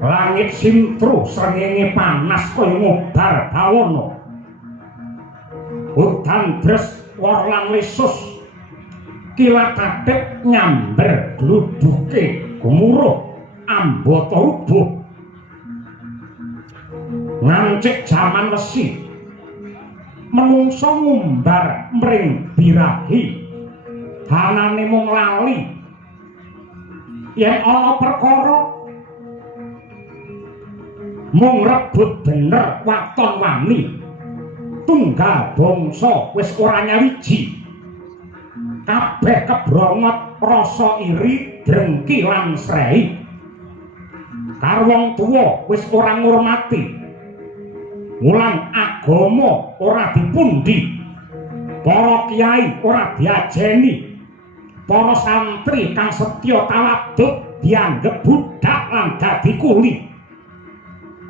Langit sintru srengenge panas kaya ngobar bawana. Udan dres wor lan lesus kilat kadhep nyamber gluduke gemuruh ambata rubuh. Ngancik jaman wesi menungso ngumbar mring birahi hanane mung lali yen ana perkara mung rebut bener waton wani tunggal bangsa wis ora nyawiji kabeh kebrongot rasa iri drengki lan srei karo wong tuwa wis ora ngurmati mulang agama ora dipundi para kiai ora diajeni para santri kang setya tawaduk dianggep budak lan dadi kuli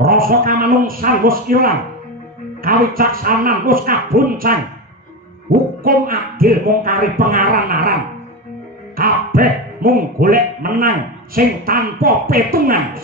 rasa kamanungsan wis ilang kawicaksanan wis kabuncang hukum adil mung kari pengaran-aran kabeh mung golek menang sing tanpa petungan.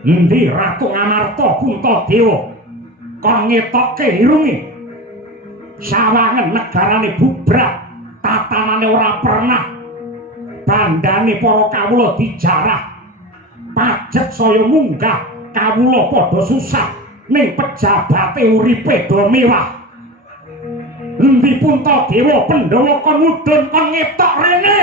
Endi Ratu Ngamarta Puntadewa kon ngetokke irunge sawangen negarane bubrak tatanane ora pernah bandane para kawula dijarah pajek saya munggah kawula padha susah ning pejabate uripe do mewah. Endi Puntadewa Pandhawa kon mudhun kon ngetok rene.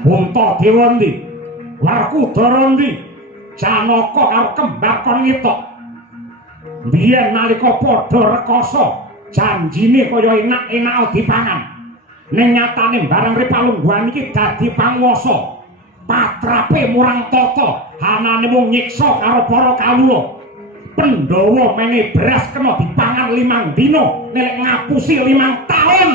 Puntadewa ndi? Werkudara ndi? Janaka karo kembar kon ngetok. Biyen nalika padha rekoso, janjine kaya enak-enak dipangan. Ning nyatane bareng Ripalungguhan iki dadi panguwasa. Patrape murang tata, hanane mung nyiksa karo para kawula. Pandhawa mene beras kena dipangan 5 dina, nek ngapusi 5 taun.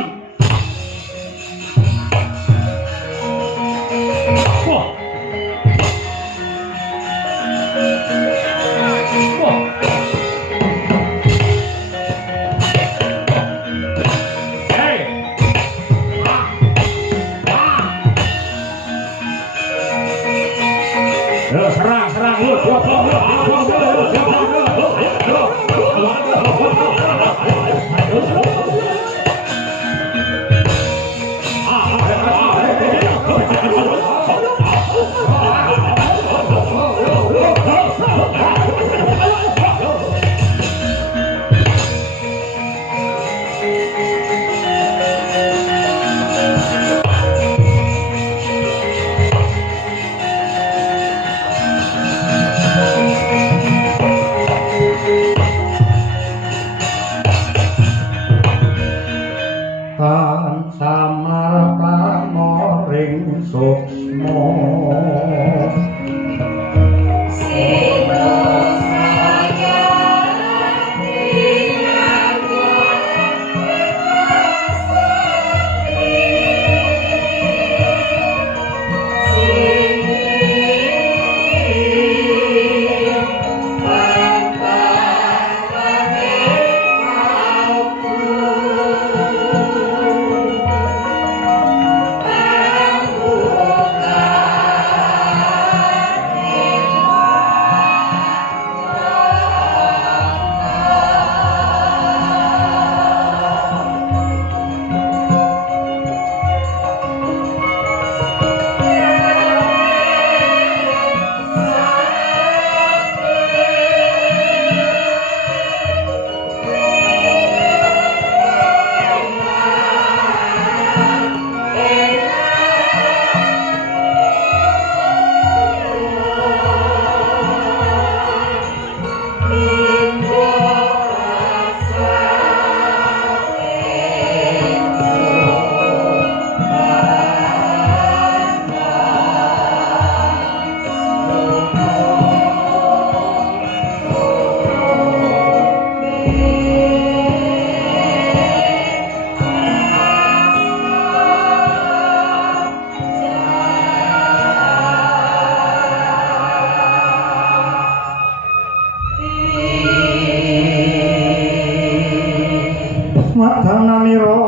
Madananira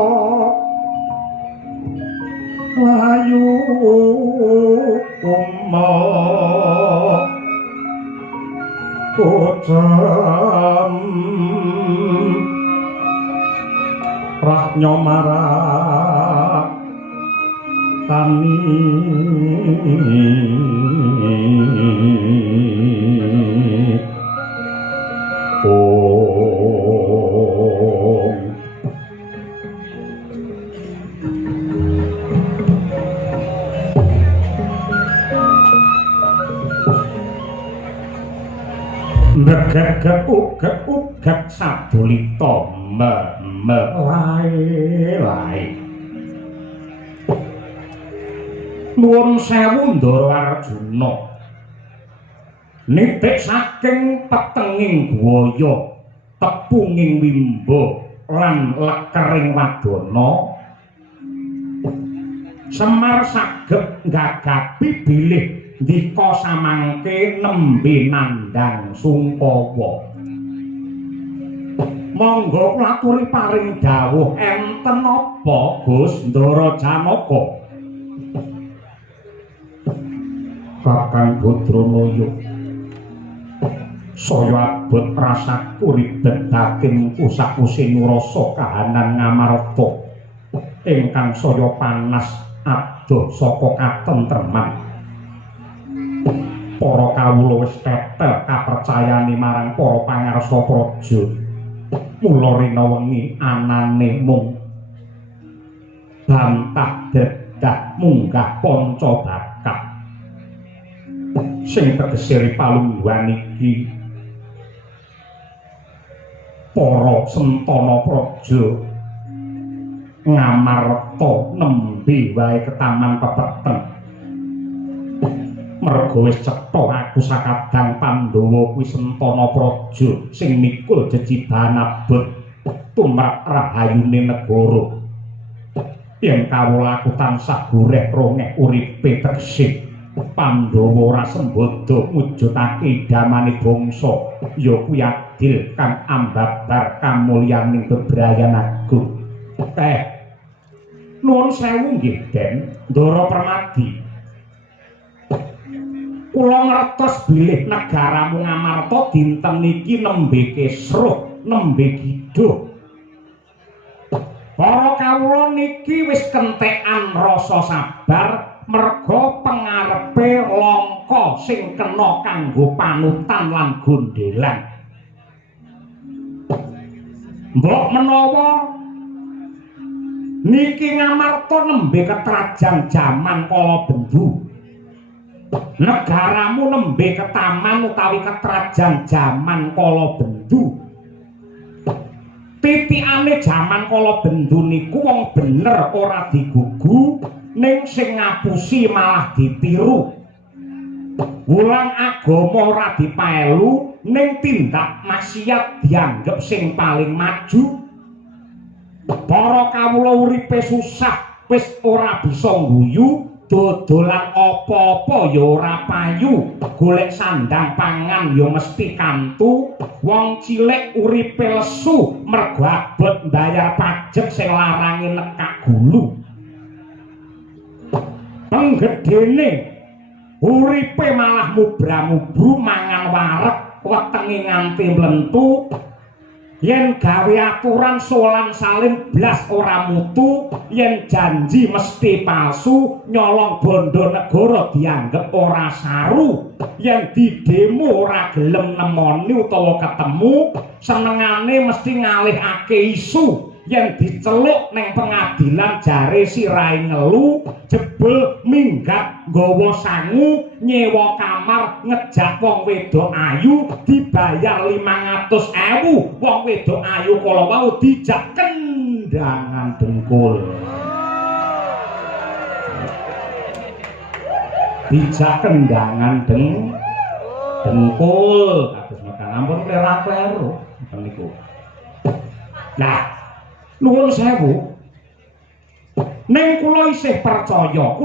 layu umma kocam rahnya marak tani Gegek sadulita lae nuwun sewu Ndara Arjuna nitik saking petenging guwaya tepunging wimba lan lekering wadana Semar saged nggagapi bilih ndika samangke nembe nandhang Sungkawa. Monggo kula aturi paring dawuh enten apa Gus Ndara Janaka? Kakang Badranaya saya abot rasaku ribet dating usak-using rasa kahanan Ngamarta ingkang saya panas adoh saka katentreman. Para kawula wis tetel kapercayane marang para pangarsa praja. Mula rina wengi anane mung bantah dedah munggah panca bakat. Sing tegese palungguhan iki para sentana praja Ngamarta nembe wae ketaman pepeten. Merga wis cetha aku sakadang Pandhawa kuwi sentana praja sing mikul jejibahan abot tumrap rahayune negara. Yen kawula aku tansah goreh rongeh uripe tegese Pandhawa ora sembada mujudake idamane bangsa ya kuwi adil kang ambabar kamulyaning bebrayan agung. Nuwun sewu nggih Den Ndara Permadi. Kula ngertos bilih negaramu Ngamarta dinten niki nembe kesruh, nembe giduh. Para kawula niki wis kentekan rasa sabar merga pengarepe langka sing kena kanggo panutan lan gondelan. Mbok menawa niki Ngamarta nembe ketrajan jaman kala bendu. Negaramu nembe ketaman utawi ketrajan jaman kala bendu. Titikane jaman kala bendu niku wong bener ora digugu, ning sing ngapusi malah ditiru. Wulang agama ora dipaelu, ning tindak maksiat dianggep sing paling maju. Para kawula uripe susah wis ora bisa ngguyu, dodolan apa-apa ya ora payu, golek sandang pangan ya mesti kantu, wong cilik uripe lesu mergo abot mbayar pajak sing larange nekak gulu. Penggedene uripe malah mubra-mubru mangan wareg wetenge nganti mlentu. Yen gawe aturan solan salin blas ora mutu, yen janji mesti palsu, nyolong bondo negara dianggep ora saru, yen didemo ora gelem nemoni utawa ketemu, senengane mesti ngalihake isu, yen diceluk ning pengadilan jare sirahe ngelu, jebul minggat nggawa sangu, nyewa kamar ngejak wong wedok ayu dibayar 500.000, wong wedok ayu kala wau dijak kendangan dengkul. Dijak kendangan dengkul kados mekan ampun kleru ngoten niku. Nah, nuwun sewu. Ning kula isih percaya.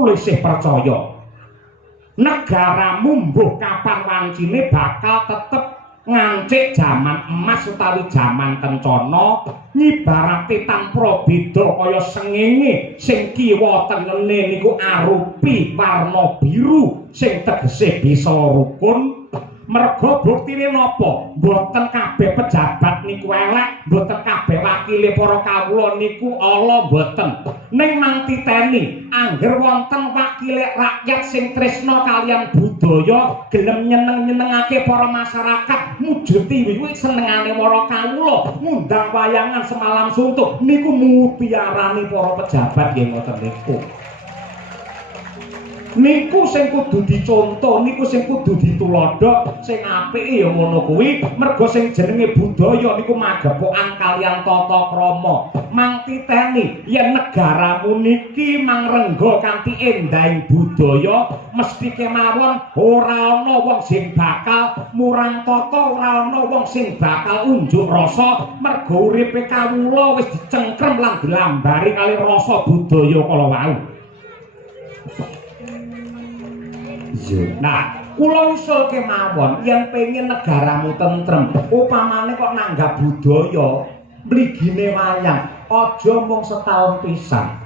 Negaramu mbuh kapan wancine bakal tetep ngancik jaman emas utawi jaman kencana nyibarake tanpa beda kaya sengenge sing kiwa tengene niku arupi warna biru sing tegese bisa rukun. Merga buktine napa? Mboten kabeh pejabat niku elek, mboten kabeh wakile para kawula niku ala mboten. Ning mang titeni angger wonten wakile rakyat sing tresna kaliyan budaya, gelem nyeneng-nyenengake para masyarakat, mujuti wiwit senengane para kawula, ngundang wayangan semalam suntuk niku mutiarane para pejabat nggih ngoten niku. Niku sing kudu dicontoh, niku sing kudu ditulodhok, sing apike ya ngono kuwi, merga sing jenenge budaya niku magepokan kaliyan tata krama. Mang titeni yen negaramu niki mangrengga kanthi endahing budaya, mesti kemawon ora ana wong sing bakal murang tata, ora ana wong sing bakal unjuk rasa, merga uripe kawula wis dicengkrem lan dilambari kali rasa budaya kala wau. Nah, kula usul kemawon yen pengen negaramu tentrem, upamane kok nanggap budaya, mligine wayang, aja mung setahun pisan.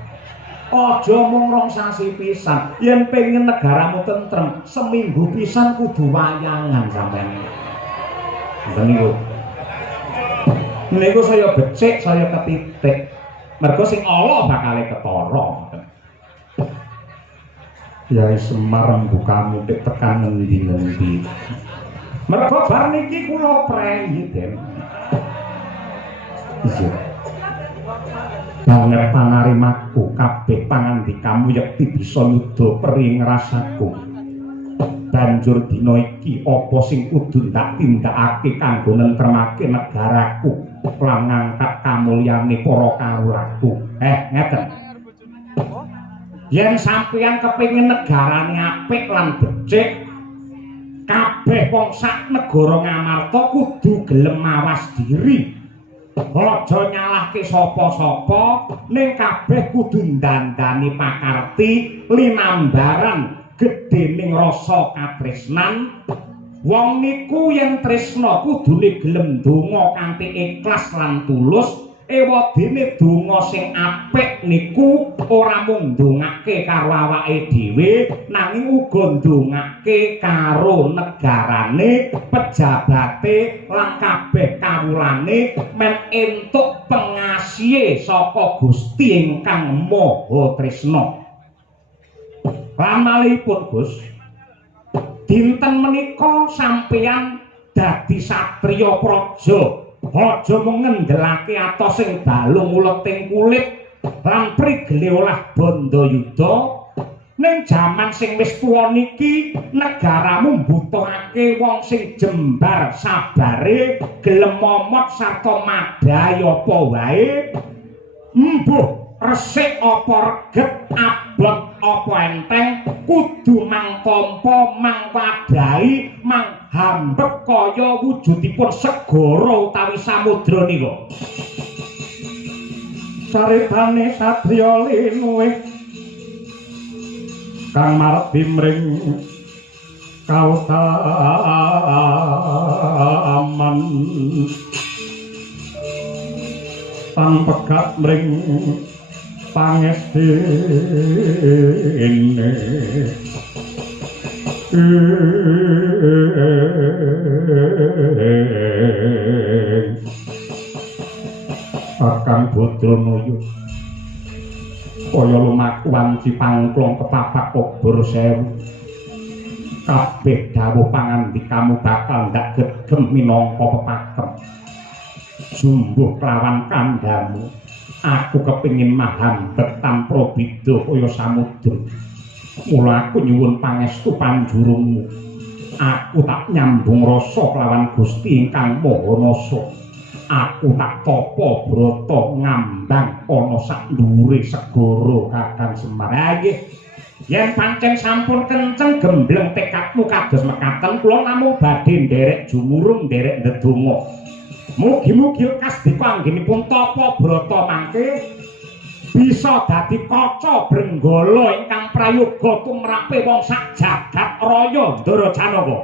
Aja mung rong sasi pisan. Yen pengen negaramu tentrem, seminggu pisan kudu wayangan sampeyan. Niku. Niku saya becik, saya ketitik. Mergo sing ala bakale ketara. Yai Semar buka mutik tekan ngendi-ngendi. Mergo bar niki kula preyi, Den. Iya. Banget panarimaku kabeh pangandikamu yekti bisa nyuda peri ngrasaku. Banjur dina iki apa sing kudu tak tindakake kanggo nentremake negaraku lan ngangkat kamulyane para kawulaku. Ngeten. Yen sampeyan kepengin negarane apik lan becik, kabeh wong sak negara Ngamarta kudu gelem mawas diri. Aja nyalahke sapa-sapa, ning kabeh kudu ndandani pakarti linambaran gedhening rasa katresnan. Wong niku yen tresna kudune gelem donga kanthi ikhlas lan tulus. Ewadene donga sing apik niku ora mung ndongake karo awake dhewe nanging uga ndongake karo negarane, pejabate lan kabeh kawulane men entuk pengasihe saka Gusti ingkang Maha Tresna. Lan malihipun Gus, dinten menika sampeyan dadi satriya praja. Aja mung ngendelake atos sing balung uleting kulit lan prigele olah bandayuda. Ning jaman sing wis tuwa niki negaramu mbutuhake wong sing jembar sabare, gelem momot sarta madhai apa wae. Mbuh resik apa reget, abot apa enteng, kudu mang tampa, mang wadhahi, mang hambek kaya wujudipun segara utawi samudra nika. Saritane satriya linuwih kang marbi mring kautaman tan pegat mring pangestine Kakang Badranaya kaya lumaku wanci pangklong kepapak obor sewu. Kabeh dawuh pangandikamu bakal ndak gegem minangka pepakem. Jumbuh kelawan kandhamu, aku kepingin mahambet tanpa beda kaya samudra. Mula aku nyuwun pangestu panjurungmu. Aku tak nyambung rasa kelawan Gusti ingkang Maha Nasa. Aku tak tapa brata ngambang ana sak dhuwure segara Kakang Semar. Nggih. Yen pancen sampun kenceng gembleng tekadmu kados mekaten, kula namung badhe nderek jumurung nderek ndedonga. Mugi-mugi lekas dipanggenipun tapa brata mangke bisa dadi kaca brenggala ingkang prayoga tumrape wong sak jagat raya Ndara Janaka.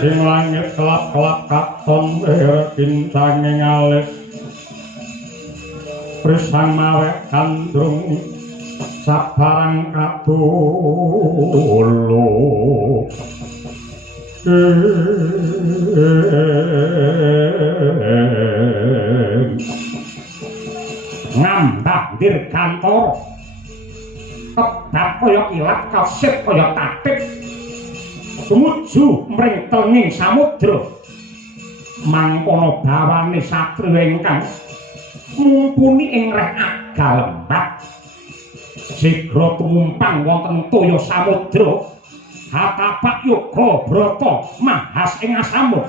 Sing langit kelap-kelap katon kincanging alit Prisang mawek kandrung sabarang kadulu ngambah dirgantara tebak kaya kilat kasit kaya tatik tumuju mring tenging samudra mangkono bawane satriya ingkang mumpuni ing reh agal lembab sigra tumumpang wonten toya samudra hatapak yoga brata mahas ing asamud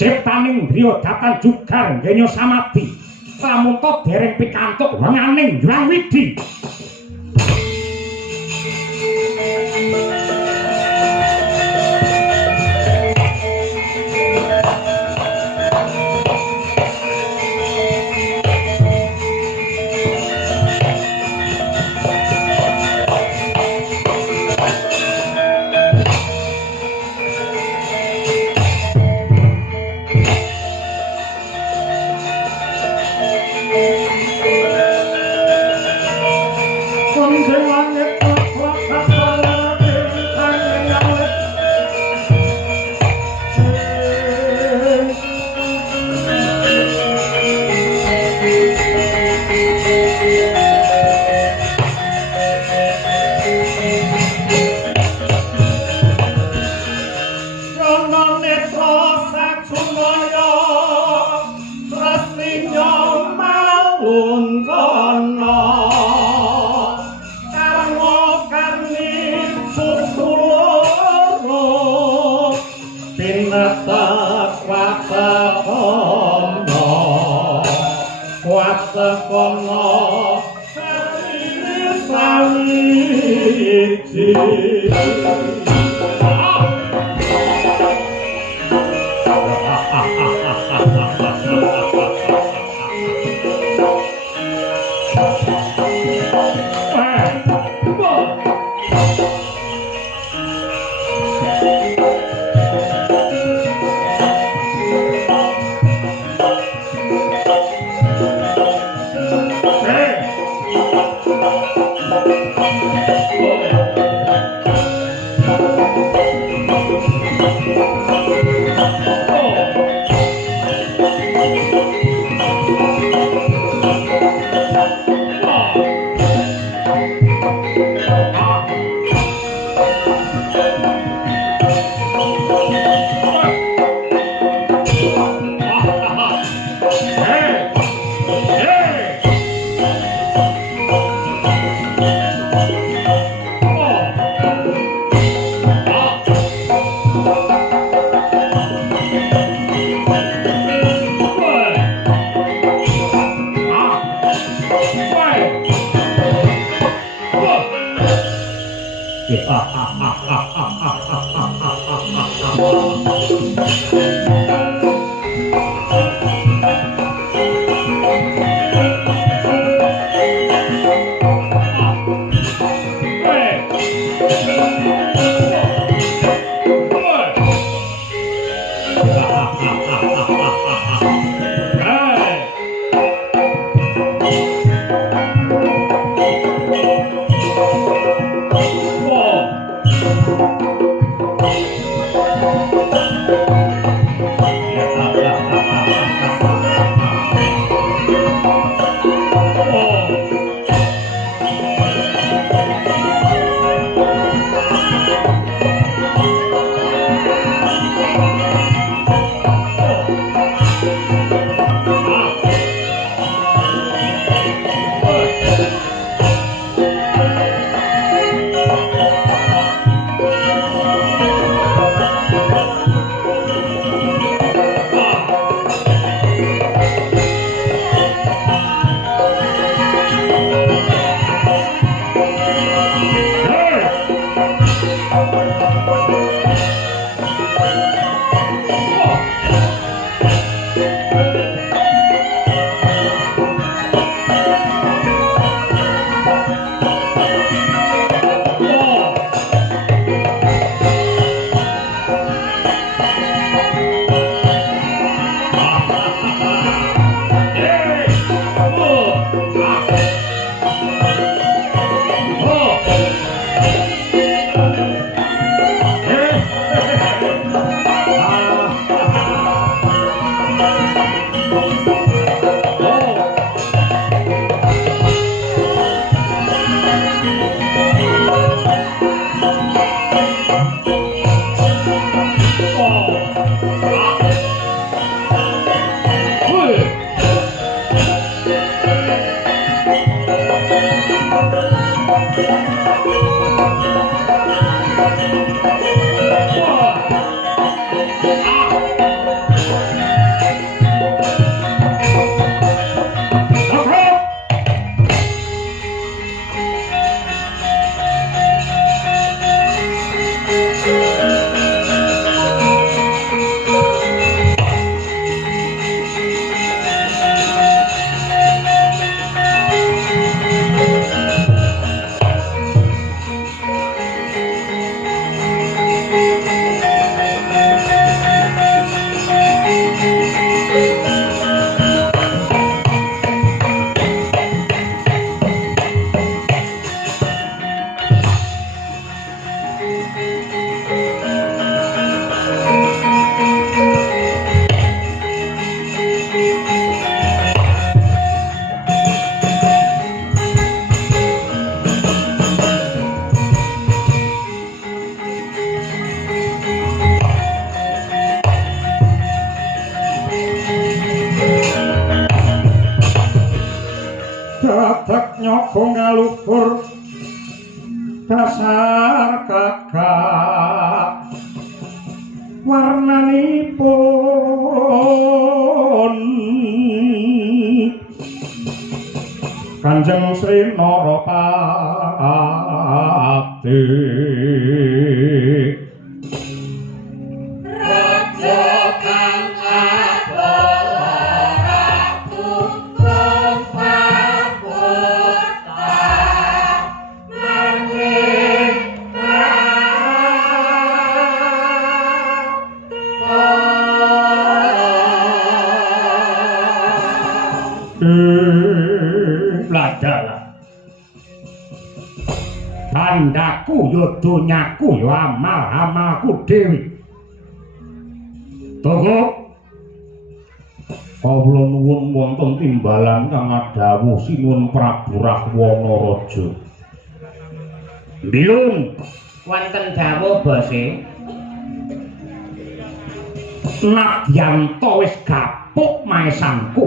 ciptaning driya datan jugar ngenya samadi lamunta dereng pikantuk wenganing Hyang Widi Dadak nyoba ngalubur dasar kakak warnanipun Kanjeng Sri Narapati Tandaku yo donyaku yo amal-amalku dhewe. Tunggu. Kawula nuwun wonten timbalan kang adhawuh sinuwun Prabu Rahwana Raja. Bilung wonten dawuh bose. Nadyanto wis gapuk maesanku.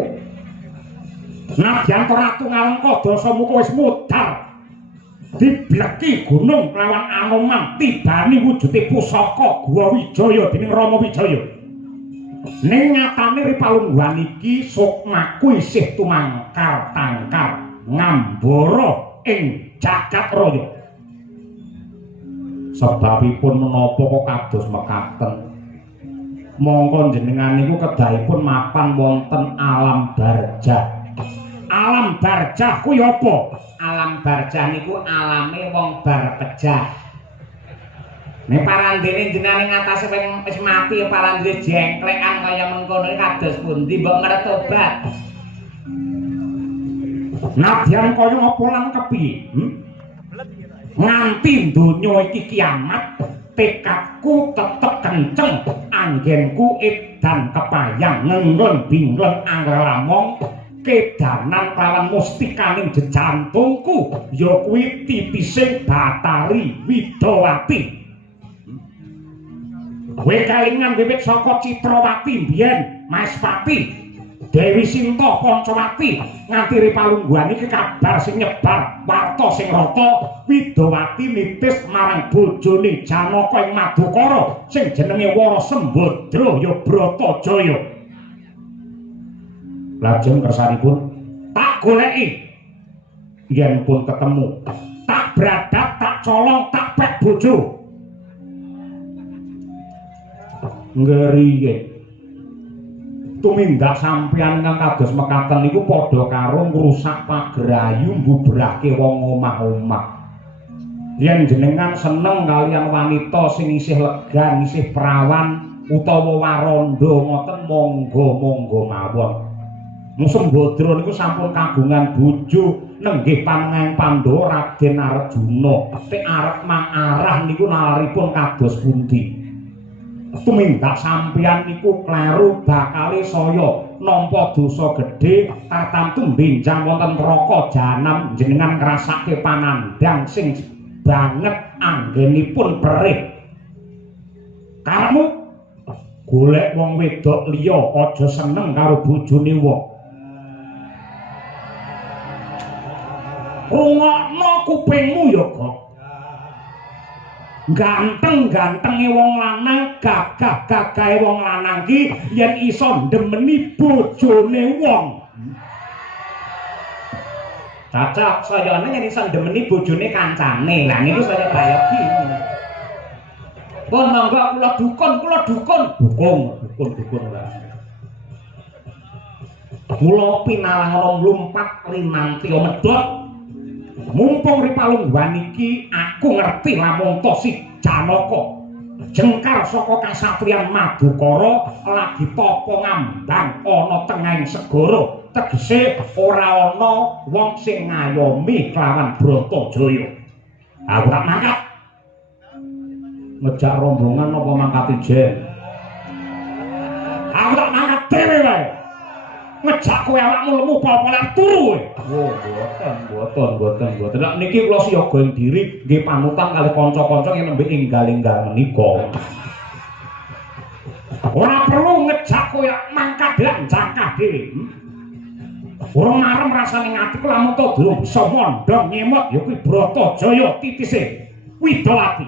Nadyanto Ratu Ngalengka Dasamuka wis mudhar. Dibleki gunung lawan Anoman tibani wujude pusaka Guwa Wijaya dening Rama Wijaya. Ning nyatane Ripalungguhan iki sukmaku isih tumangkar tangkar ngambara ing jagat raya. Sebabipun menapa kok kados mekaten? Monggo jenengan niku kedahipun mapan wonten alam barjah. Alam barjah kuwi apa? Alam barjah niku alame wong bar pejah. Nek parandene jenengan ing atase wis mati parandene jengklekan kaya mengkono kados pundi mbok ngretobat. Nadyan kaya apa lan kepiye? Nganti donya iki kiamat, tekadku tetep kenceng, anggenku edan kepayang ngenggon bingleng anggelamong kedanan kelawan mustikaning jejantungku ya kuwi titising Batari Widawati. Kowe kalingan wiwit saka Citrawati biyen Maespati Dewi Sinta Pancawati nganti Ripalungguhan iki kabar sing nyebar warta sing rata Widawati nitis marang bojone Janaka ing Madukara sing jenenge Wara Sembadra ya Bratajaya. Lajeng kersanipun tak goleki yen pun ketemu tak bradat tak colong tak pek bojo ngeriye tumindak sampeyan ingkang kados mekaten niku padha karo ngrusak pagerayu mbubrake wong omah-omah. Yen jenengan seneng kalian wanita sing isih legan isih perawan utawa waranda ngoten monggo mawon. Sembadra niku sampun kagungan bojo nenggih panenging Pandhawa Raden Arjuna. Tek arep mangarah niku nalaripun kados pundi? Tumindak sampeyan niku kleru bakale saya nampa dosa gedhe tartamtu benjang wonten neraka jahanam jenengan ngrasake panandang sing banget anggenipun perih. Kamu golek wong wedok liya aja seneng karo bojone wong. rungokno kupingmu ya kok. Ganteng-gantenge wong lanang, gagah-gagahe wong lanang ki yen iso ndemeni bojone wong. Cocok sayane yen iso ndemeni bojone kancane. Lah niku saya bayogi. Pun monggo kula dukun. Dukun ora. Kula pinalang ana mlumpat rinantiya medhot. Mumpung ripalung waniki aku ngerti lamun to si Janaka jengkar saka kasatriyan Madukara lagi tapa ngambang ana tengahing segara tegese ora ana wong sing ngayomi kelawan Bratajaya. Aku tak mangkat ngejak rombongan apa mangkat ijen. Aku tak mangkat dhewe wae. Ngejak kowe awakmu lemu pol-polan turu. Oh, mboten. Nek niki kula siyaga ing diri nggih panutan kalih kanca-kanca yen nembe enggal-enggal menika. Ora perlu ngejak kowe mangkat dak jangkah dhewe. Ora marem rasane ngatiku lamun to durung bisa mondhong nyemot ya kuwi Bratajaya titise Widawati.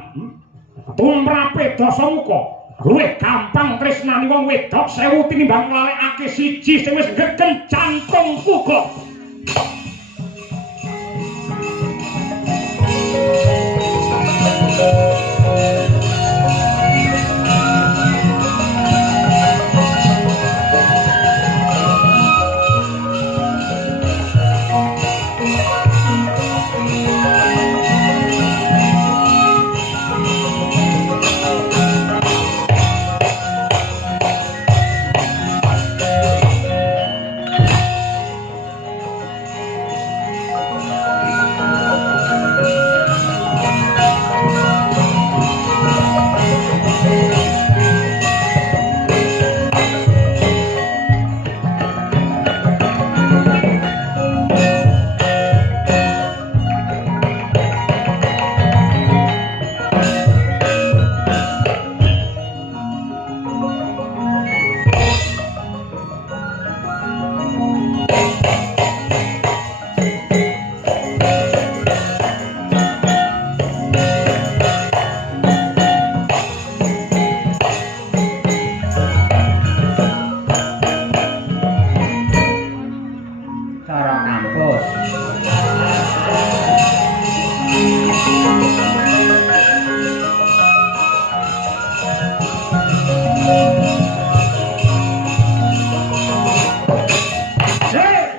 Tumrape Dasamuka luwih gampang tresnani wong wedok 1000 tinimbang nglalekake siji sing wis gegem jantungku kok. Yeah.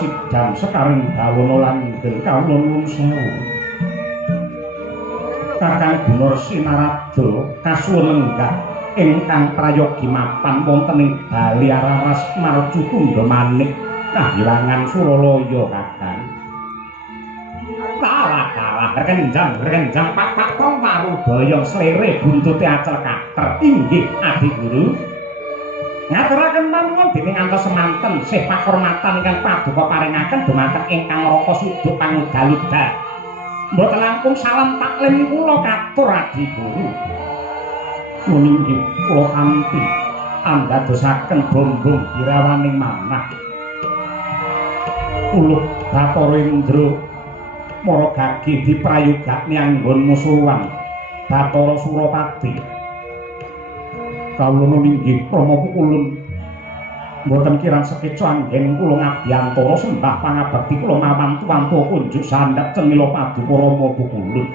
sidang sekaring bawana langgeng kawula nuwun sewu. Kakang Gunur Sinarada kasuwun lenggah ingkang prayogi mapan wonten ing Bali Araras Marcu Tundha Manik Kahyangan Suralaya kakang. Kalah renjang pak tong Parubaya slere buntute acel kater inggih Adi Guru. Ngaturaken manuwun dening antos semanten sih pakurmatan ingkang paduka paringaken dumateng ingkang Raka Suduk pangudal-udal. Mboten langkung salam taklim kula katur Adi Guru. Muninggih kula kanthi andadosaken bombong irawaning manah. Uluh Bathara Indra Mara Gagi diprayogakne anggon musuhan Bathara Surapati. Kawula ninggih Rama Pukulun mboten kirang sekeca anggen kula ngabiyantara sembah pangabekti kula mawantu-wantu kunjuk sandhap cemila paduka Rama Pukulun.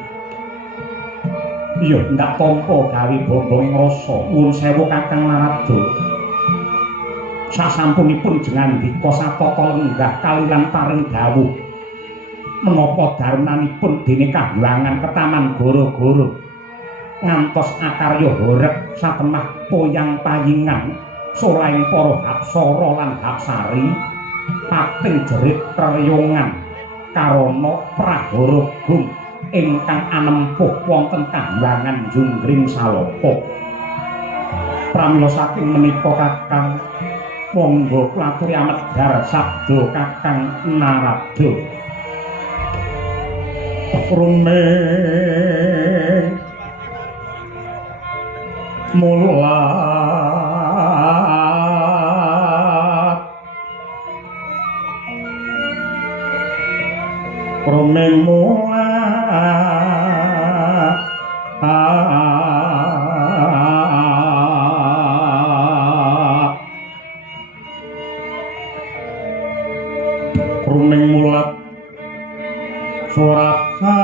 Iya ndak tampa gawe bombong rasa nuwun sewu Kakang Narada. Sasampunipun jengandika satata lenggah kalilan paring dawuh menapa darmanipun dene Kahyangan Ketaman Goro-goro ngantos akarya horeg satemah poyang payingan solaing para Hapsara lan Hapsari pating jerit treyongan karana prahara gung ingkang anempuh wonten Kahyangan Junggring Saloka. Pramila saking menika Kakang monggo klaturi amedhar sabda Kakang Narada. Rumeng mulat rumeng mulat rumeng mulat surat sari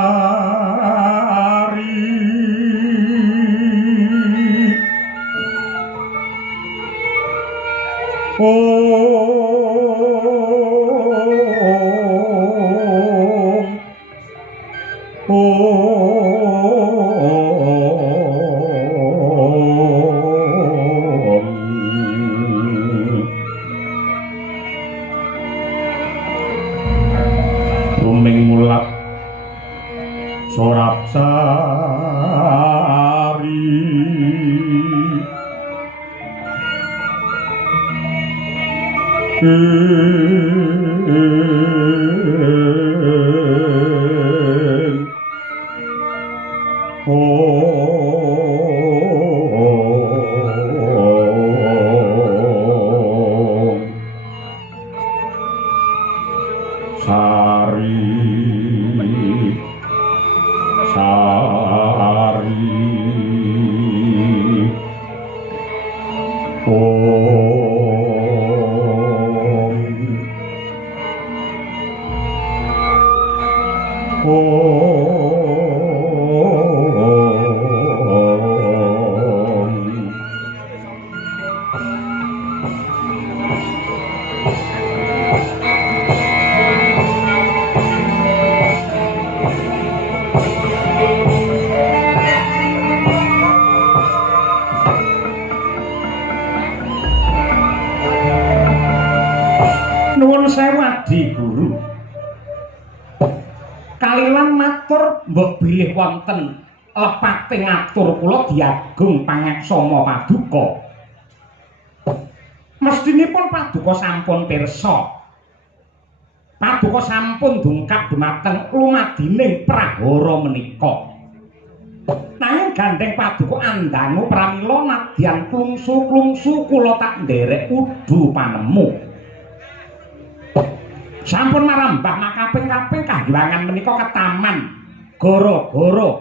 rumeng mulat sorat sari nuwun sewu Adi Guru. Kalilan matur mbok bilih wonten lepating atur kula Diagung Pangaksama Paduka. Mestinipun Paduka sampun pirsa. Paduka sampun dungkap dumateng lumadining prahara menika. Nanging gandeng Paduka andangu pramila nadyan klungsu-klungsu kula tak nderek kudu panemu. Sampun marambah makaping-kaping Kahyangan menika ketaman Goro-goro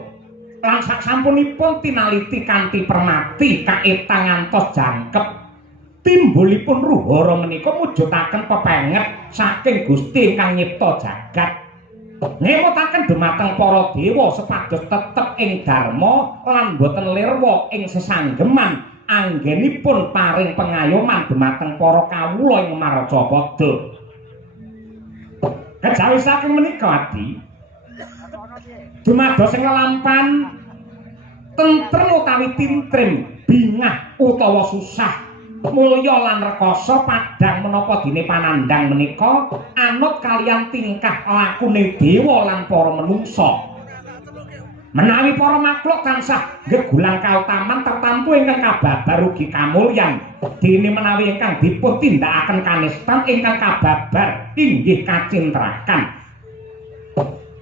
lan saksampunipun tinaliti kanthi permati kaetang ngantos jangkep timbulipun ruhara menika mujudaken pepenget saking Gusti ingkang nyipta jagat ngemutaken dumateng para dewa supados tetep ing dharma lan boten lirwa ing sesanggeman anggenipun paring pengayoman dumateng para kawula ing Marcapada. Kejawi saking menika Adi. Dumados ing lelampan tentrem utawi tintrim, bingah utawa susah, mulya lan rekoso padhang menapa dene panandhang menika anut kaliyan tingkah lakune dewa lan para manungsa. Menawi para makhluk tansah gegulang kautaman tertampu ingkang kababar ugi kamulyan, dene menawi ingkang dipun tindakaken kanistan ingkang kababar inggih kacintrakan.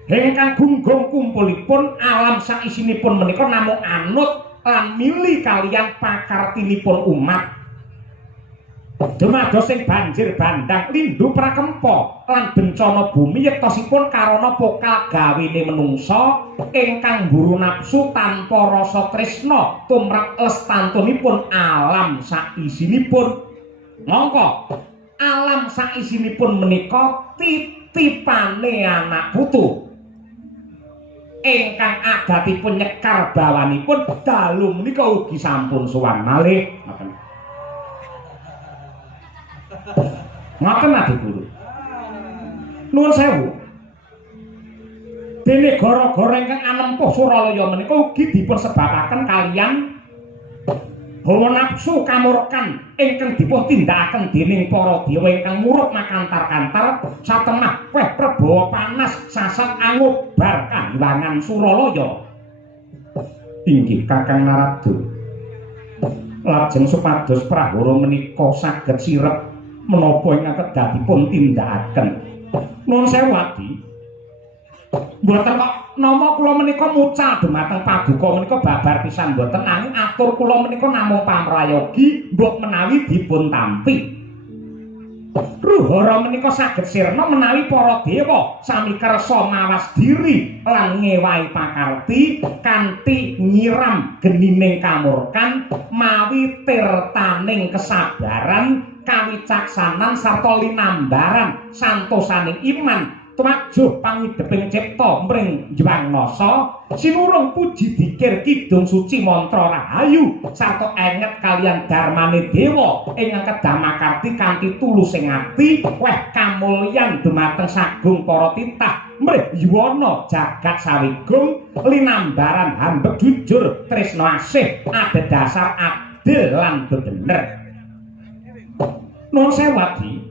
Ingkang gunggung kumpulipun alam saisinipun menika namung anut lan mili kaliyan pakartinipun umat. Dumados ing banjir bandhang lindhu prakempa lan bencana bumi yektosipun karana pokal gawene manungsa ingkang mburu nafsu tanpa rasa tresna tumrap lestantunipun alam saisinipun. Mongko alam saisinipun menika titipane anak putu ingkang adatipun nyekar bawanipun dalu menika ugi sampun sowan malih. Ngoten Adi Guru. Nuwun sewu. Dene gara-gara ingkang anempuh Suralaya menika ugi dipun sebabaken kaliyan hawa nafsu kamurkan ingkang dipun tindakaken dening para dewa ingkang murup makantar-kantar satemah weh prabawa panas sasat angubar kahiwangan Suralaya. Inggih Kakang Narada. Lajeng supados prahara menika saged sirep menapa ingkang kedah dipun tindakaken. Nuwun sewu Adi. Mboten kok nama kula menika mucal dumateng paduka menika babar pisan mboten nanging atur kula menika namung pamrayogi mbok menawi dipun tampi. Ruhara menika saged sirna menawi para dewa sami kersa mawas diri lan ngewahi pakarti kanthi nyiram genining kamurkan mawi tirtaning kesabaran kawicaksanan sarta linambaran santosaning iman tumajuh pangideping cipta mring Jwangnasa sinurung puji dikir kidung suci mantra rahayu sarta enget kaliyan darmane dewa ingkang kedah makarti kanthi tulus ing ati weh kamulyan dumateng sagung para titah mrih yuwana jagat sawigung linambaran hambek jujur tresna asih adhedhasar adil lan bebener. Nuwun sewu Adi.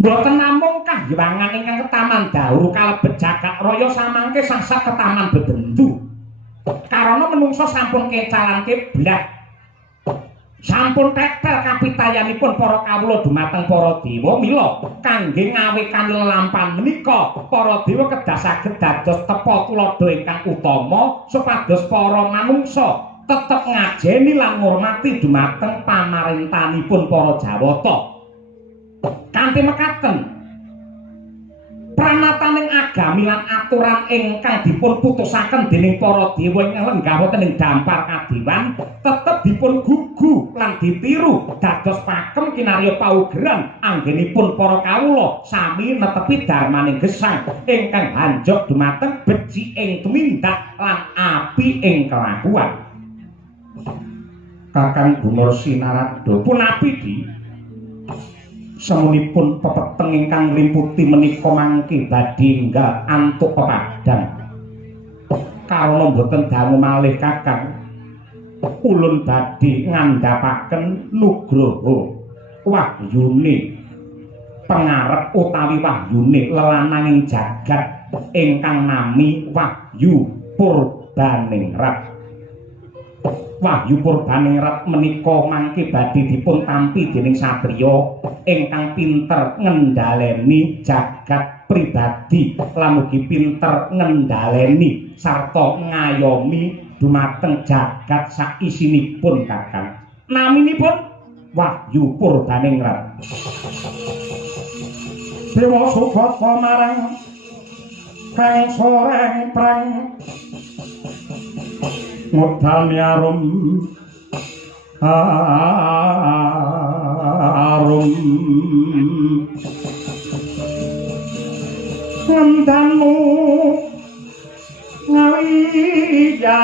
Mboten namung kahyangan ingkang ketaman dahuru kalebet jagat raya samangke sasat ketaman bebendu. Karana menungsa sampun kecalan kiblat. Sampun tetel kapitayanipun para kawula dumateng para dewa mila kangge ngawekan lelampan menika para dewa kedah saged dados tepa tuladha ingkang utama supados para manungsa tetep ngajeni lan ngurmati dumateng pamarintanipun para Jawata. Kanthi mekaten pranataning agami lan aturan ingkang dipun putusaken dening para dewa ingkang lenggah wonten ing dampar kadewan tetep dipun gugu lan ditiru dados pakem kinarya paugeran anggenipun para kawula sami netepi darmaning gesang ingkang hanjok dumateng beji ing tumindak lan api ing kelakuan. Kakang Gunarsi Narada punapi di semunipun pepeteng ingkang nglimputi menika mangke badhe enggal antuk pepadang. Karana boten dangu malih Kakang, ulun badhe ngandhapaken nugraha wahyune pangarep utawi wahyune lelananging jagat ingkang nami Wahyu Purbaningrat. Wahyu Purbaningrat menika mangke badhe dipun tampi dening satriya ingkang pinter ngendhaleni jagat pribadi lan ugi pinter ngendhaleni sarta ngayomi dumateng jagat saisinipun Kakang. Naminipun Wahyu Purbaningrat. Dewa Subata marang kang soreng prang ngudhani arum ngandanu ngawiya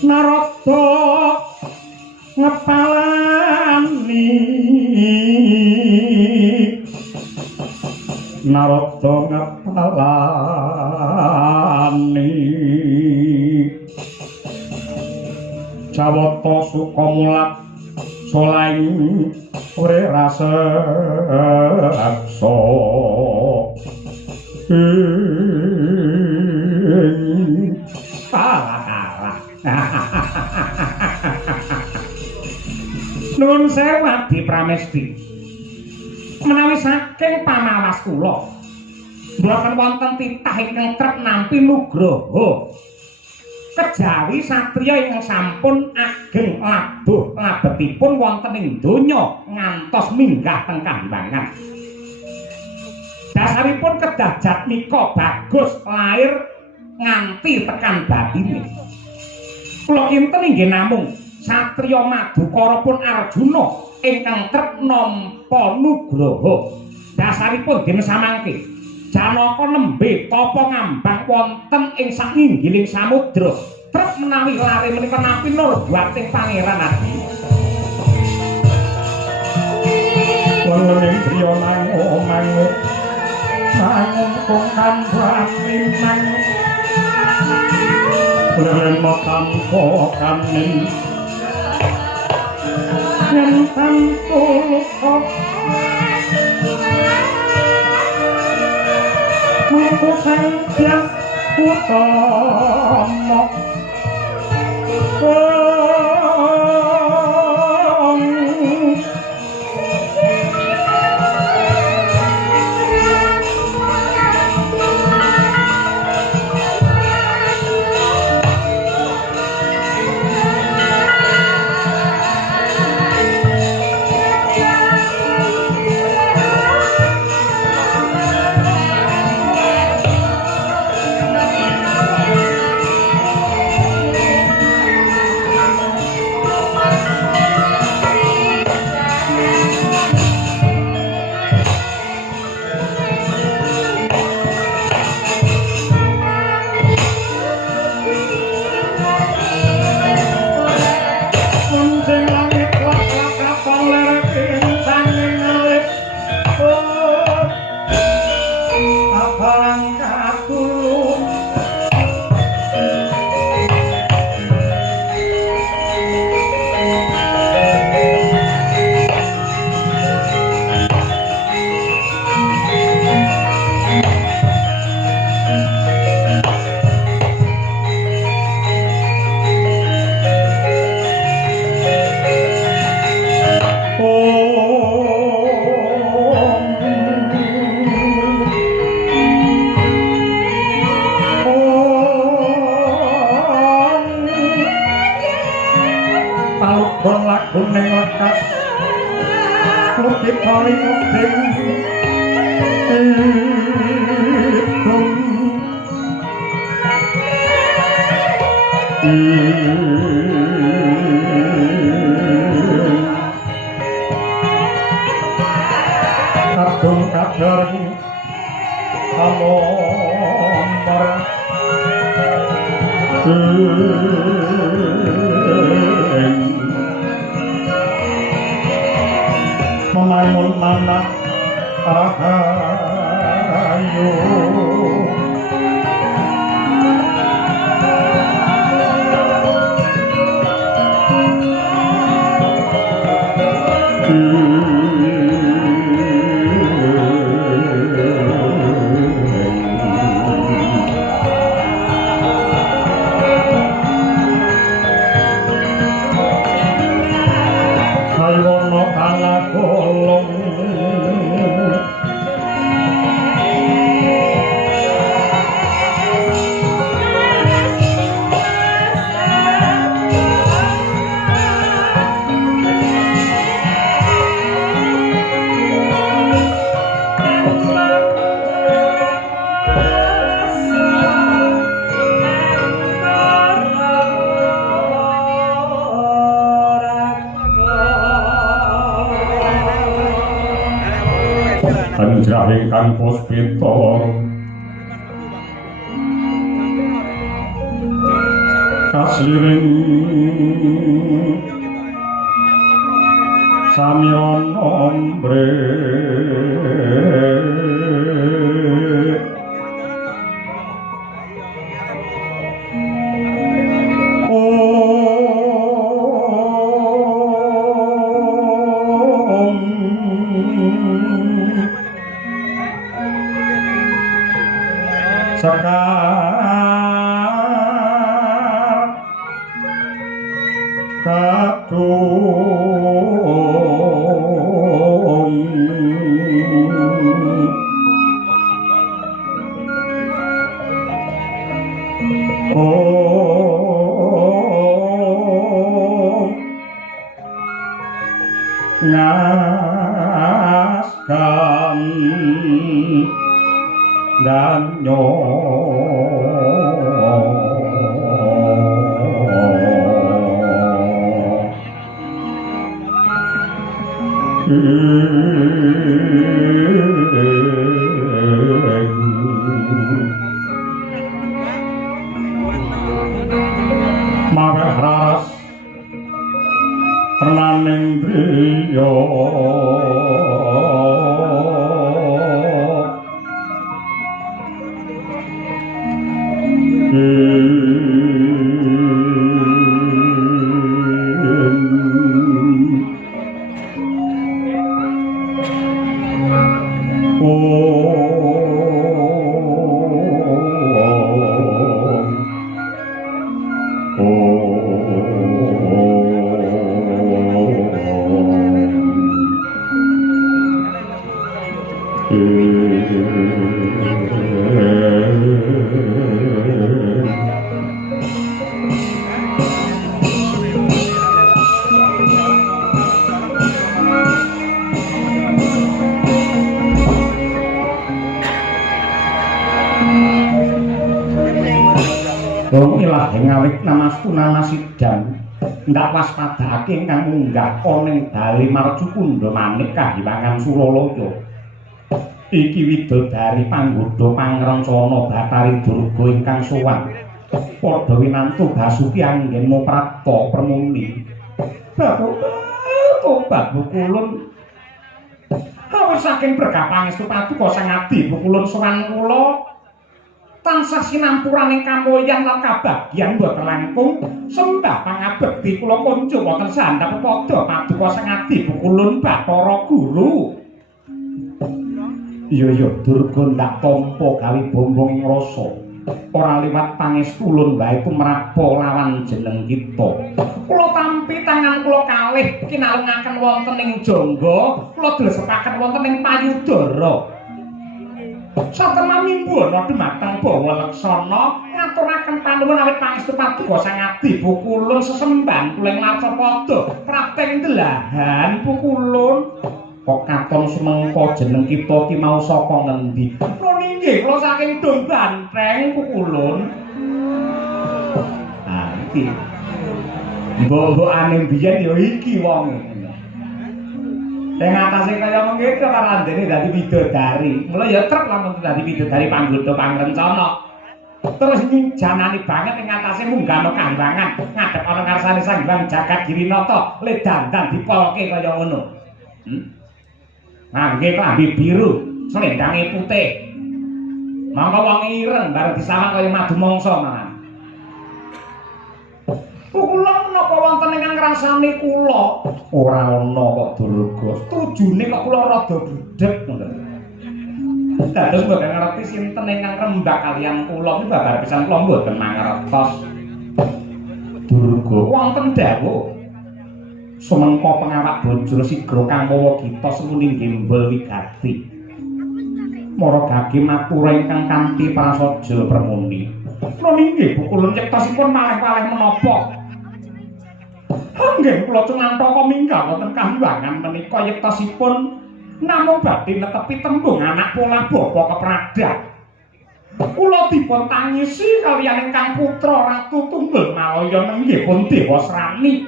Narada Narada ngapalani Jawata Sukamulak solaing ore rasa aksa Nuwun sewu Adi Pramesti. Menawi saking pamawas kula mboten wonten titah ingkang trep nampi nugraha kejawi satriya ingkang sampun ageng labuh labetipun wonten ing donya ngantos minggah teng Kambangan. Dasaripun kedah Jatmika bagus lair nganti tekan batine. Kula kinten inggih namung satriya Madukara pun Arjuna ingkang trep nampa nugraha. Dasaripun den samangke Janaka nembe tapa ngambang wonten ing sakinggiling samudra trep menawi lare menika nampi nurbating Pangeran Adi. Wonten priya mangu kang pramimang Lemo tanpa kaning yen tanpa Moko sayang utama Memamun mana ahayu Anjahing puspita kasliring Samiron ombre ngaskan dan Mawehras Renaning Driya Ilah ngawit namastu namasidang ndak waspadake ingkang munggah ning dali Marcukunda manik Kahyangan Suralaya iki widodari panggoda pangrencana Bathari Durga ingkang sowan padha winantu Basuki anggen Moprapta Permuni tobat Bukulun awis saking berkah pangestu paduka Sang Adi Bukulun sowan kula tansah sinampuraning kamulyan lan kabagyan boten langkung sembah pangabekti kula kunjuk wonten sandhap padha paduka Sang Adi Bukulun Bathara Guru. Iya Durga ndak tampa gawe bombong ing rasa ora liwat pangestu ulun wae tumrapa lawan jeneng kita. Kula tampi tangan kula kalih kinalungaken wonten ing jangga kula dlesepaken wonten ing payudara. Satemah mimbuana dumateng Bawa Leksana ngaturaken panuwun awit pangestu paduka Sang Adi Bukulun sesembahan kula ing Larcapada prateng delahan Bukulun kok katon sumengko jeneng kita ki mau saka ngendi kula inggih kula saking Dong Bantreng Bukulun iki mbok-mbokane biyen ya iki wong yang atasnya kaya mengitu karandene dadi widodari mulai ya trep lamun dadi widodari panggoda pangrencana terus janani banget yang atasnya munggah kambangan ngadep ana ngarsane Sang Hyang Jagat Girinata le dandan dipolke kaya ngono ngangge klambi biru slendange putih mangka wong ireng bareng disawang kaya madu mangsa malah kula menapa wonten ingkang ngrasani kula ora ana kok Durga setujune kok kula rada budheg ngoten dados mboten ngerti sinten ingkang rembak kaliyan kula niku babar pisan kula mboten mangertos Durga wonten dawuh sumengko pengawak bojro sigra kang mawa kita semuni gembel wigati mara gage matura ingkang kanthi prasaja Permuni kula inggih Bukulun cektosipun malih-malih menapa Nggih kula cumantaka minggah wonten Kahyangan menika yektosipun namung badhe netepi tembung anak pola bapa kepradat. Kula dipun tangisi kaliyan ingkang putra Ratu Tunggul Malaya nenggih pun Dewasrani.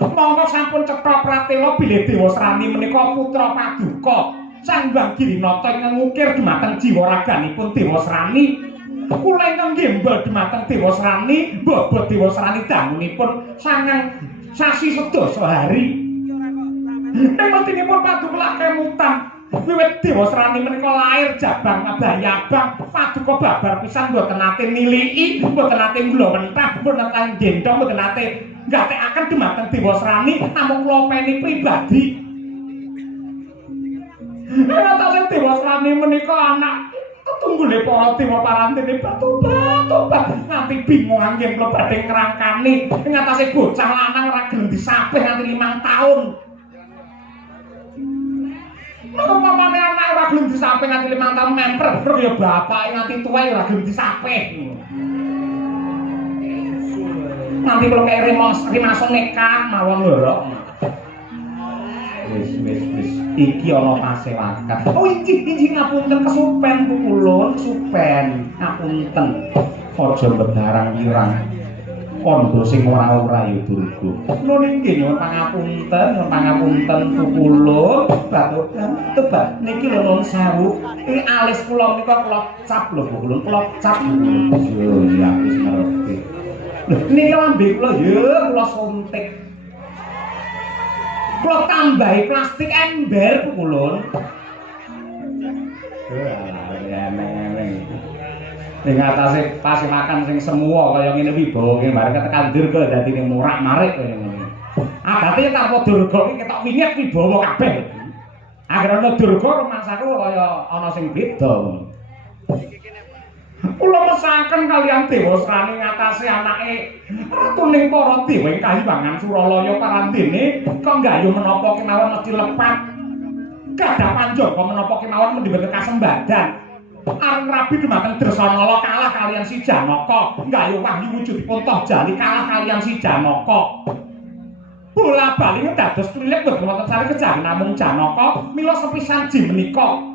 Monggo sampun cetha pratela bilih Dewasrani menika putra paduka Sang Hyang Girinata ingkang ngukir dhumateng jiwa raganipun Dewasrani. Kula ingkang gembel dhumateng Dewasrani, bobot Dewasrani dangunipun 9 sasi sedasa hari. Ing medhinipun paduka kemutan wiwit Dewa Srani menika lair jabang abayabang paduka babar pisan mboten nate niliki, mboten nate mblowentah, mboten nate gendong, mboten nate ngatekaken dumateng Dewa Srani namung kula peni pribadi. Ing Dewa Srani menika anak tetunggule para dewa parantene batu-batu nganti bingung anggen kula badhe ngrangkani ing atase bocah lanang ora gelem disapih nganti 5 taun. Mamane anak ora gelem disapih nganti 5 taun memper ya bapake nganti tuwa ora gelem disapih. Nanti kula kaya rimaso nekat mawon lho. Wis iki ana pasewakan. Oh injing ngapunten kesupen kulun, supen. Ngapunten. Aja mbedarang wirang. Kondo sing ora-ora ya Durga. Nun inggih nyuwun pangapunten kulun. Batur tebak niki lho nun sewu. Iki alis kula menika kula cap lho kulun, kula cap. Yo ya wis ngerti. Lho niki lambe kula ya kula suntik. Kula tambahi plastik ember kulun. Ning atase pasewakan sing semua kaya ngene wibawa kene bareng tekan Durga dadine murak-marik kaya ngene. Adate tanpa Durga iki ketok wingit wibawa kabeh. Agar ana Durga rumangsaku kaya ana sing beda. Kula mesaken kaliyan Dewa Srani ngatasi anake ratuning para dewa ing Kahyangan Suralaya parandene kok nggayuh menapa kemawon mesti lepat. Gadah panjang kok menapa kemawon mendhi kasembadan. Areng rabi dumateng Dresanala kalah kaliyan si Janaka. Nggayuh wahyu wujudipun toh jali kalah kaliyan si Janaka. Bola-bali dados tulik mboten wonten sari kejawen namung Janaka mila sepisan ji menika.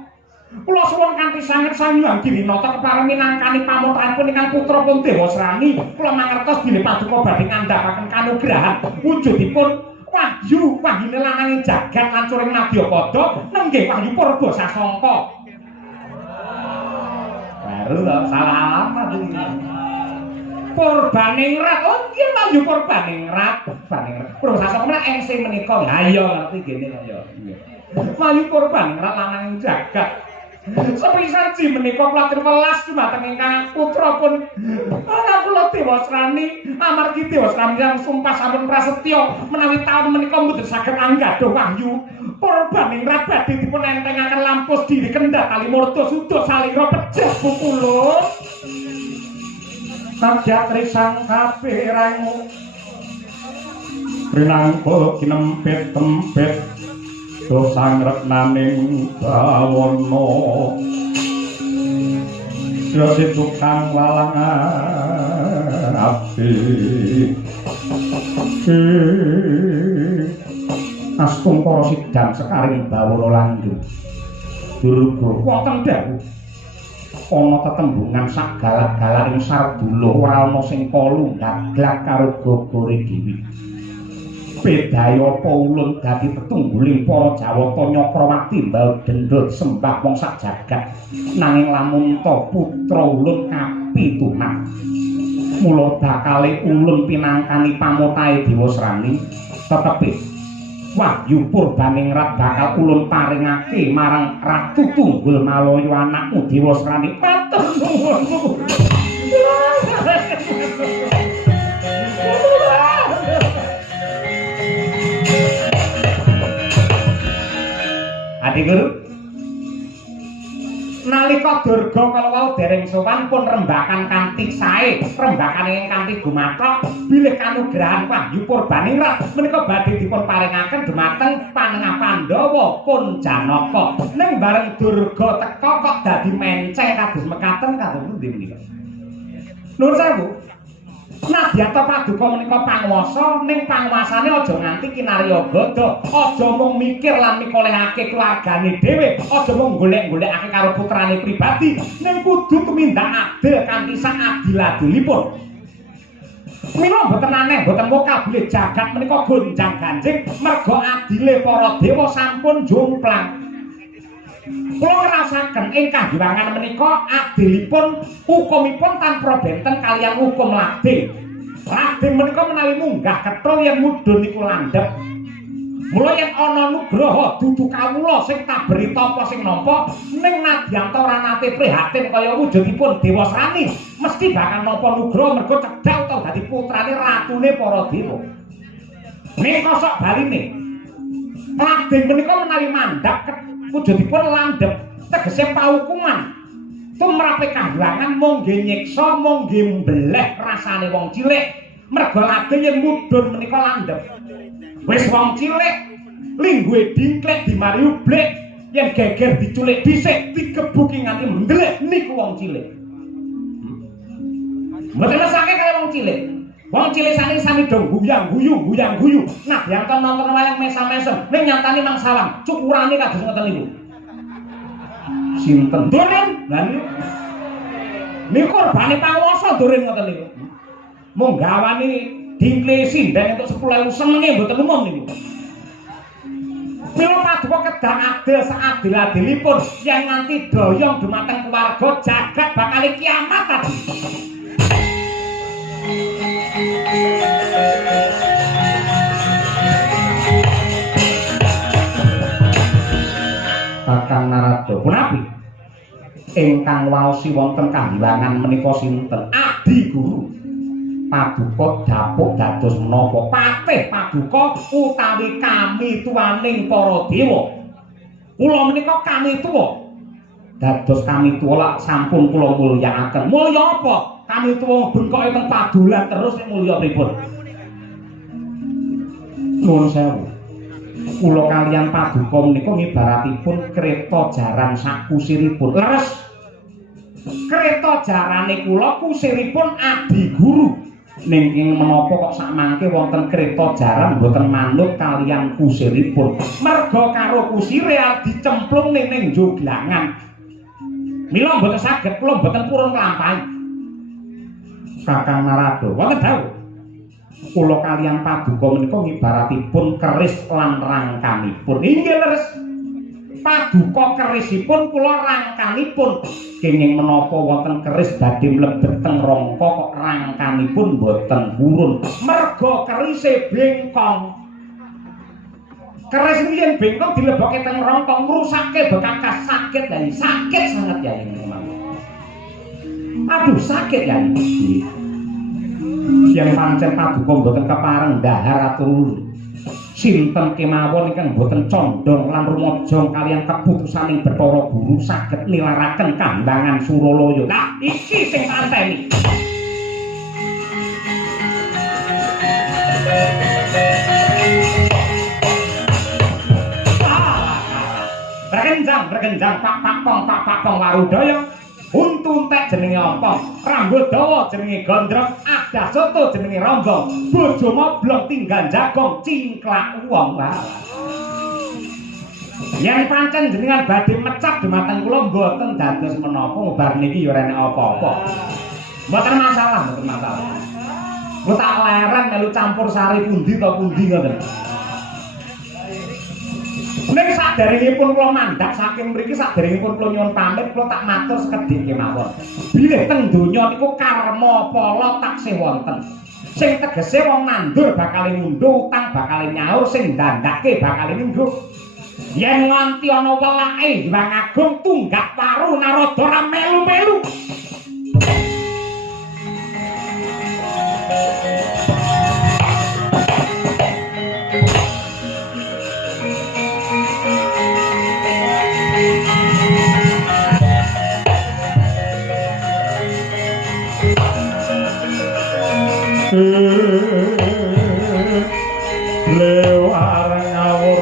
Kula suwun kanthi sanget Sang Girinata kepareng minangkani pamotanipun ingkang putrapun Dewa Srani. Kula mangertos bilih paduka badhe ngandhakaken kanugrahan wujudipun wahyu wahyune lanang ing jagat lan curing Madyapada nenggih wahyu Purba Sasangka. Baru salah alamat iki. Purbaningrat. Oh nggih wahyu Purbaningrat. Purba Sasangka menika engse menika. Ha iya ngerti gene kaya. Wahyu Purbaningrat lanang ing jagat. Sepisan ji menika kula welas dumateng ingkang putrapun anak kula Dewa Srani amargi Dewa Srani yang sumpah sampun prasetya menawi taun menika mboten saged anggadha wahyu Purbaningrat badhe dipun entengaken lampus diri kendhat kali murda suda salira pejah pukulun kadya trisang kabeh raimu rinangkul kinempet-tempet dosang retnaning bawana sira tukang walangan api astung para sidang sekaring bawana langgeng Durga wonten dawuh ana tetembungan sak galak-galak ing Sardula ora ana sing kalu gaglak karo gogore dhewe bedaya apa ulun dadi tetungguling para Jawata Nyakrawati mbal dendha sembah wong sak jagat nanging lamun ta putra ulun kapitunan mula bakale ulun pinangkani pamotahe Dewa Srani tetepi wahyu Purbaningrat bakal ulun paringake marang Ratu Tunggul Malaya anakmu Dewa Srani matur nuwun. Adi Guru nalika Durga kalawau dereng sowan pun rembakan kanthi sae rembakan ingkang kanthi gumathok bilih kanugrahan wahyu Purbaningrat menika badhe dipun paringaken dumateng panengah Pandhawa pun Janaka ning bareng Durga teka kok dadi menceng kados mekaten kados pundi menika Nur sewu Nadyata paduka menika panguwasa ning panguwasane aja nganti kinarya gada, aja mung mikir lan mikolehake keluargane dhewe, aja mung golek-golekake karo putrane pribadi, ning kudu tumindak adil kanthi sak adil-adilipun. Mila boten aneh, boten mokal bilih jagat menika gonjang-ganjing merga adile para dewa sampun jomplang. Kula ngrasaken ing Kahyangan menika adilipun hukumipun tanpa benten kaliyan hukum lading. Lading menika menawi munggah ketho yen mudhun niku landhep. Mula yen ana nugraha dudu kawula sing tabrita apa sing nampa ning nadyan ora nate prihatin kaya wujudipun Dewa Srani mesti bakal nampa nugraha mergo cedhak utawa dadi putrane ratune para dewa. Ning kosok baline Raden menika menawi mandhap wujudipun landhep tegese paukuman tumrape kahyangan mung nggih nyiksa mung nggih mbleh rasane wong cilik mergo lageng yen mudhun menika landhep. Wis wong cilik lingguhe dingklek dimari ublek yen geger diculik dhisik digebuki nganti mendhelek niku wong cilik. Mboten mesake kaya wong cilik. Wong cilik sami dong guyang-guyu. Nah, yang kan nonton wayang mesam-mesem ning nyatane mangsalang cukurane kados ngoten niku. Sinten Duren? Lah niku korbane panguwasa Duren ngoten niku. Mung gawani dingkle sinden untuk 10.000 senenge mboten umum niku. Mila paduka kedang adil seadil-adilipun yen nganti doyong dumateng keluarga jagat bakal kiamat tadi. Kakang Narada punapi ingkang waosi wonten kahyangan menika sinten? Adi Guru. Paduka dapuk dados menapa patih paduka utawi kami tuwaning para dewa. Kula menika kami tuwa. Dados kami tuwa lak sampun kula mulyakaken. Mulya apa? Kami tuwa bengkoke teng padolan terus nek mulya pripun? Nuwun sewu. Kula kaliyan paduka menika ngibaratipun kreta jaran sak kusiripun. Leres. Kreta jarane kula kusiripun Adi Guru. Ning menapa kok sak mangke wonten kreta jaran mboten manut kaliyan kusiripun. Merga karo kusire dicemplung ning joglangan. Mila mboten saged kula mboten purun nglampahi. Kakang Narada wonten dawuh. Kula kaliyan paduka menika ngibaratipun keris lan rangkanipun. Inggih leres. Paduka kerisipun kula rangkanipun. Kenging menapa wonten keris badhe mlebet teng rangka kok rangkanipun boten purun. Merga kerise bengkong. Keris yen bengkong dilebokke teng rangka ngrusakke bekakas sakit ya. Sakit sangat ya ini. Aduh sakit ya. Yang pancen paduka mboten kepareng dhahar atur. Sinten kemawon ingkang boten condong lan rumaja kaliyan keputusaning Bathara Guru saged nilaraken Kambangan Suralaya. Lah iki sing anteni. Bergenjang pak pong warudaya. Untu entek jenenge apa? Rambut dawa jenenge gondrong, adah soto jenenge rombong, bojo moblong tinggal jagong, cingklak wong wae. Yen pancen jenengan badhe mecak dumateng kula mboten dados menapa bar niki ya ora enek apa-apa. Mboten masalah. Kula tak leren melu campur sari pundi to pundi ngoten. Nek saderengipun kula mandhap saking mriki saderengipun kula nyuwun pamit kula tak matur sekedhik kemawon. Bilih teng donya niku karma pala taksih wonten. Sing tegese wong nandur bakal ngunduh utang bakal nyaur sing ndandake bakal nungguh. Yen nganti ana welake Hyang Agung tunggak paru Narada ora melu-melu. Lewar ngawur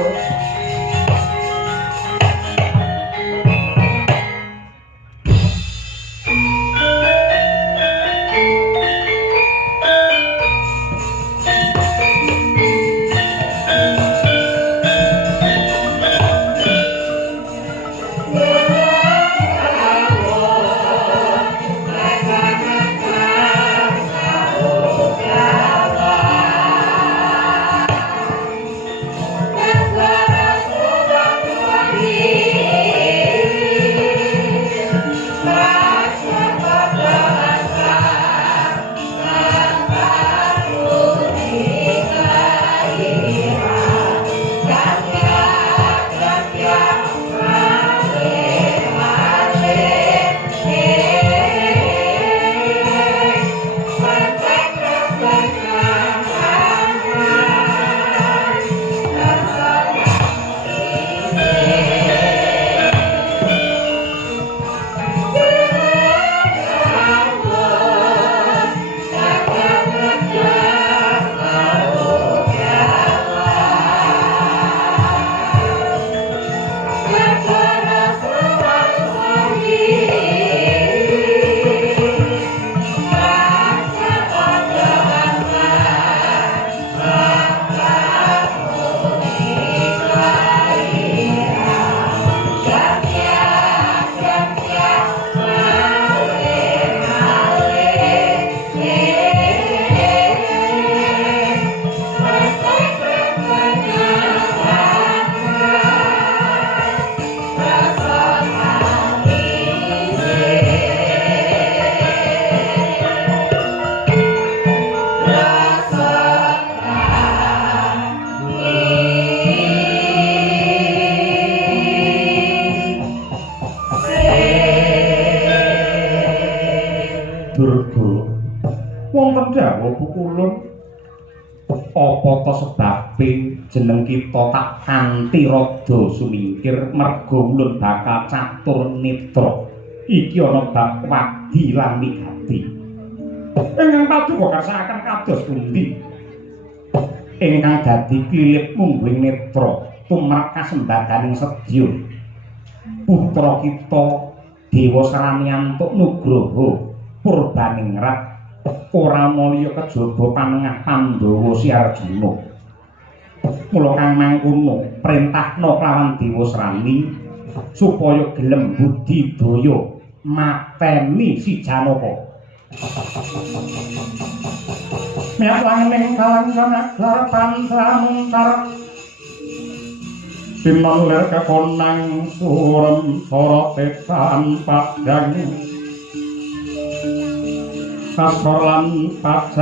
dawuh Pukulun. Apa to sebabe jeneng kita tak kanthi rada sumingkir merga ulun bakal catur netra. Iki ana bab wadi lan wigati. Ingkang paduka kersakaken kados pundi? Ingkang dadi klilit mungguing netra tumrap kasembadaning sedya. Putra kita Dewa Sraniantuk Nugroho Purbaningrat ora mulya kejaba panengah Pandhawa Si Arjuna. Mula kang mangkono prentahna kelawan Dewa Srani supaya gelem budidaya mateni si Janaka. Miyak langing kalangkana garapan samuntar Sinon ler kekonang surem sorotetan padang kasoran pacaring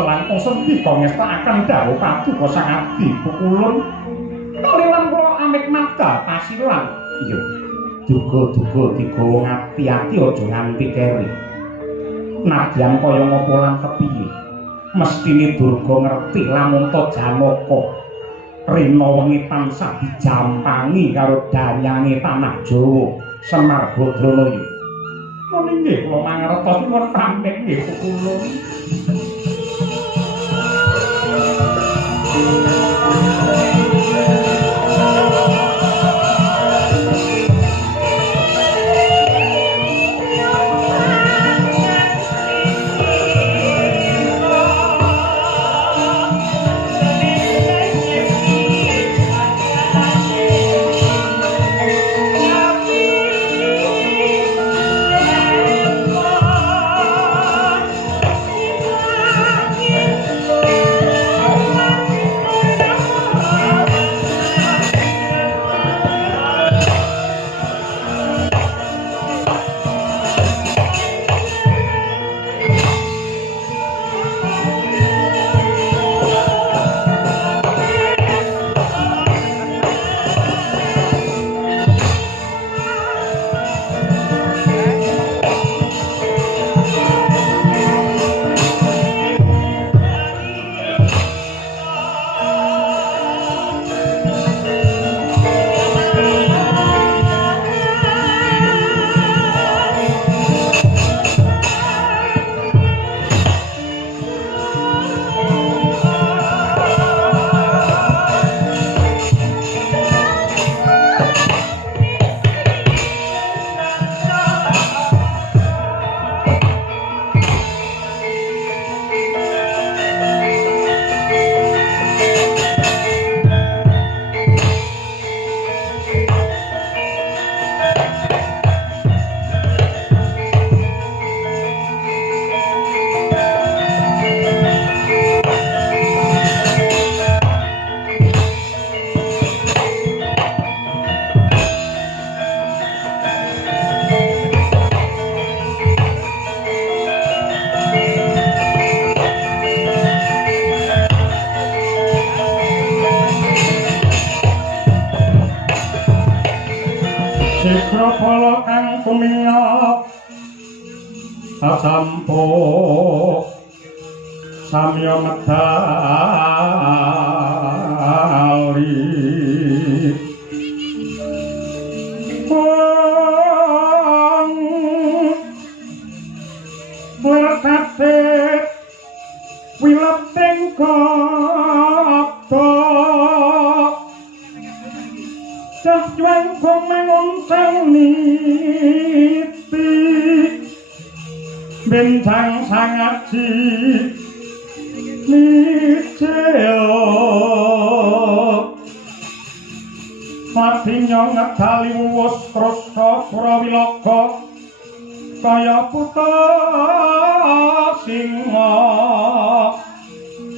langkung sendi kok ngestakaken dawuh paduka sang abdi Pukulun kaliyan kula amit mata pasilan iya duga-duga digawa ngati-ati aja nganti keri nadyan kaya ngapa lan kepiye mestine Durga ngerti lamun to Janaka rina wengi tansah dijampangi karo danyange tanah Jawa Semar Badranaya menawi nggih kula mangertos nuwun pamit nggih Pukulun. Sikropala kang kumiya asampo samya medali wong wertate wilepting kota Juang komengon niti bintang sangaji niceo Matinya ngedali wuwus krusha Surawilaga kaya putra singa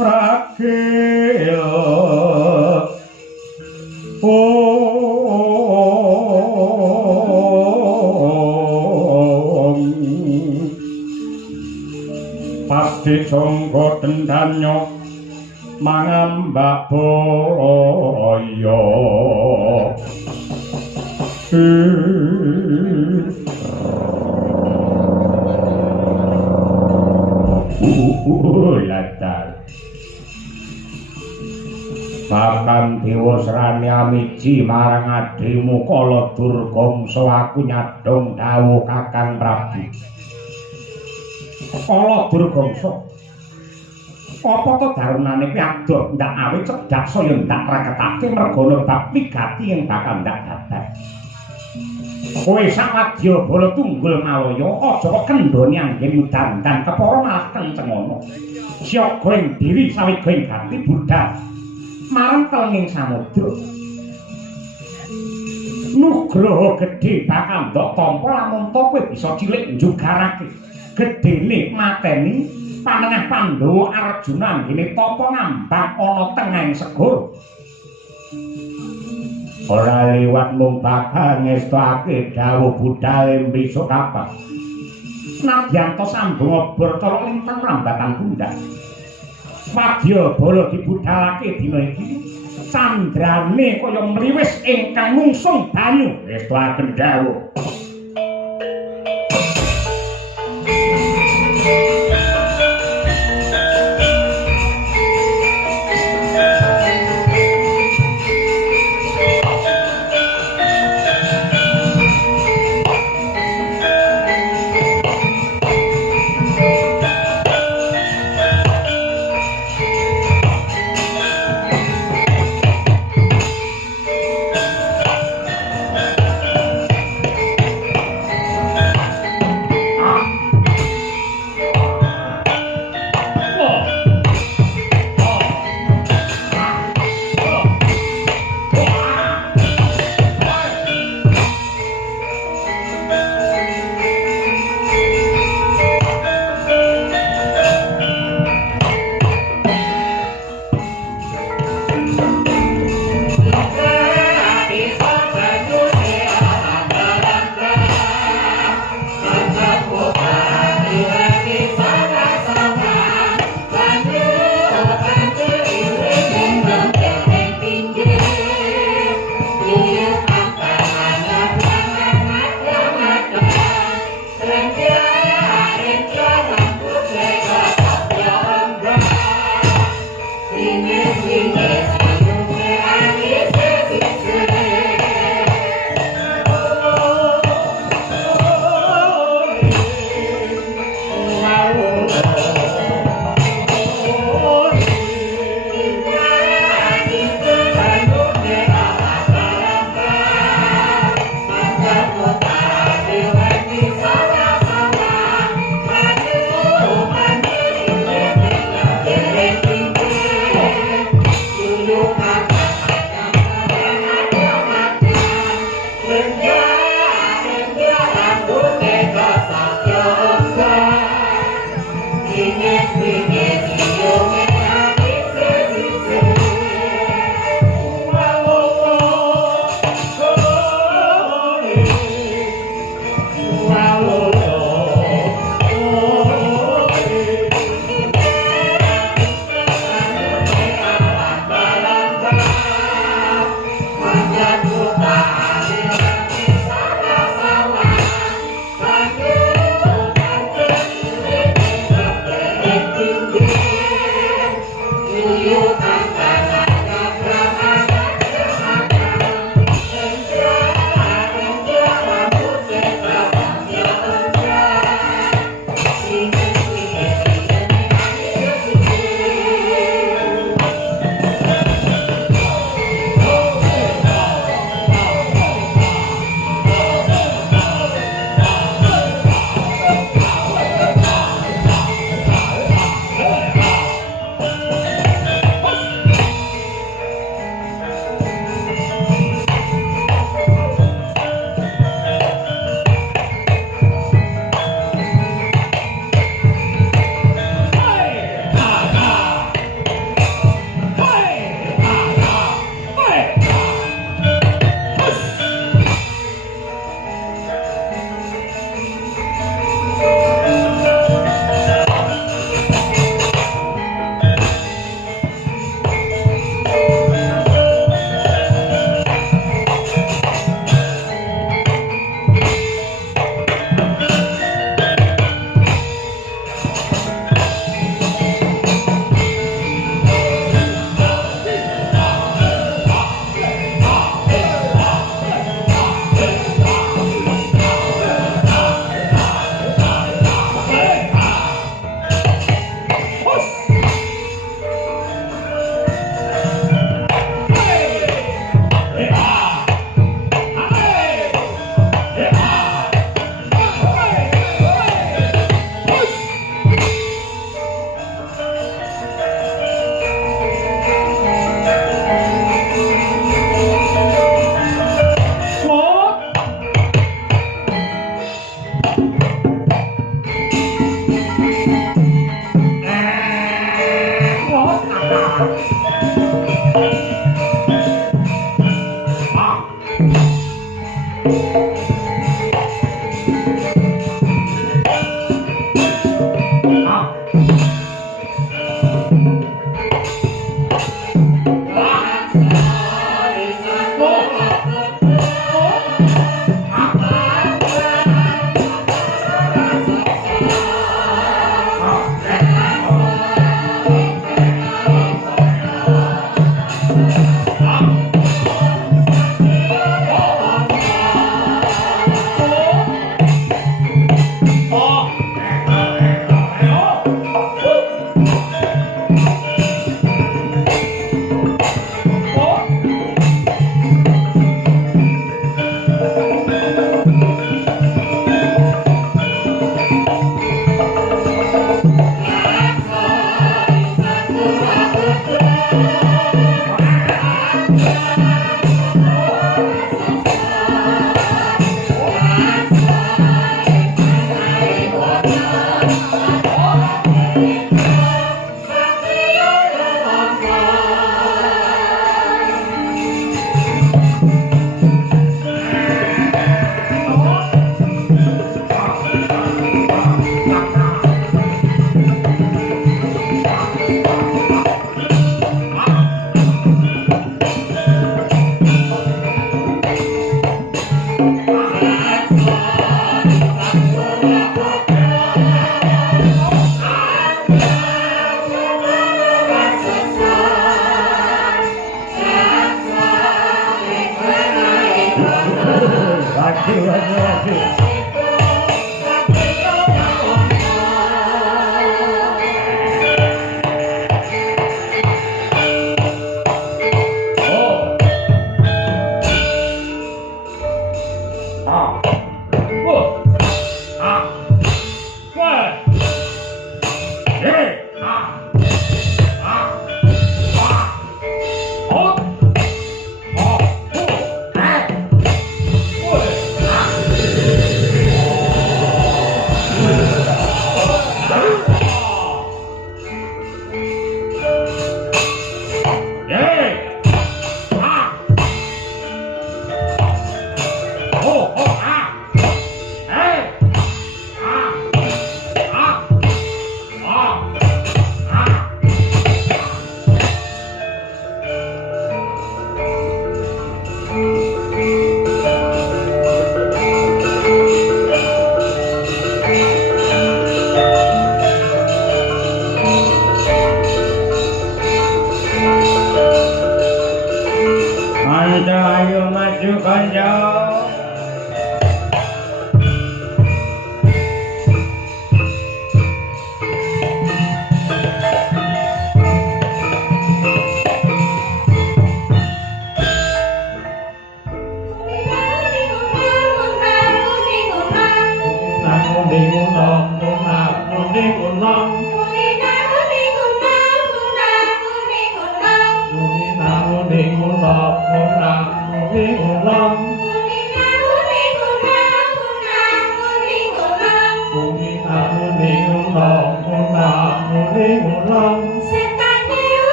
pragil pasti jangga dendanya mangambak boyo latar Pakan Dewa Serani amiji marang adrimu Kala Durgangsa aku nyadong dawuh Kakang Prabu. Kala Durgangsa, apa to darunane kuwi adoh ndak awit cedak saya ndak raketake mergana bab migati ing bakal ndak dapat. Kowe sawadya bala tunggul Malaya aja kok kendhone anggen mudan-mudan kepara malah kenceng ngono. Siaga ing diri sawiga ing gati budal. Marang telenging samudra nugraha gedhe bakal ndok tampa lamun to kowe bisa cilik njugarake gedene mateni panengah Pandhawa Arjuna nggene tapa ngambang ana tengahing segara ora liwat mung bakal ngestake dawuh budal besok kapan nadyanto sambung obor cara linten rambatan pundak Wadya bala dibudhalake dina iki candrane kaya mliwis ingkang mungsung banyu wis agen dawuh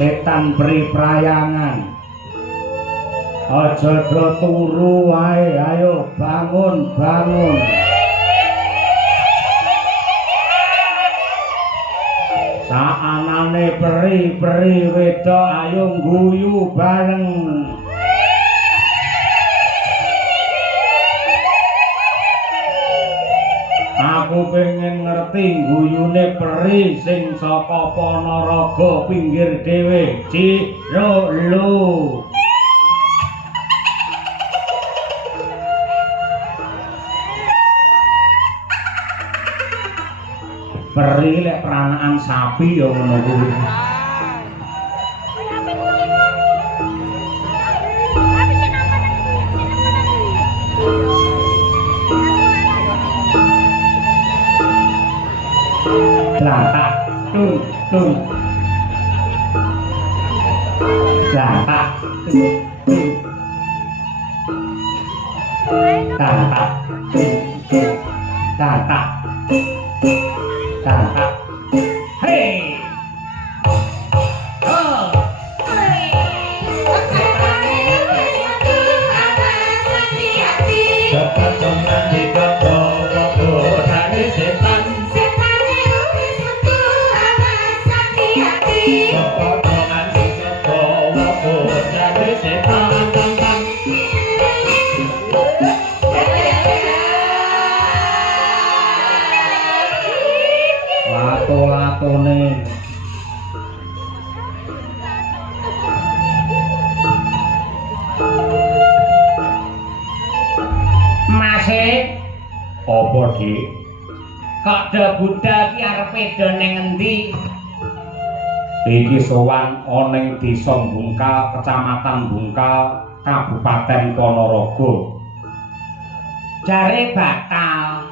Setan priprayangan aja do turu wae ayo bangun saanane peri wedok ayo guyu bareng aku pengen ngerti guyune peri sing saka Panaraga pinggir dhewe Ciro lu peri lek peranaan sapi ya ngono kuwi Lantak tung Lantak tung Lantak Lantak Hey Oh Lato-latone Masih apa Dik? Kok Buddha ki arepe do ning endi? Iki sowan ana ing Desa Bungkal, Kecamatan Bungkal, Kabupaten Ponorogo. Jare batal.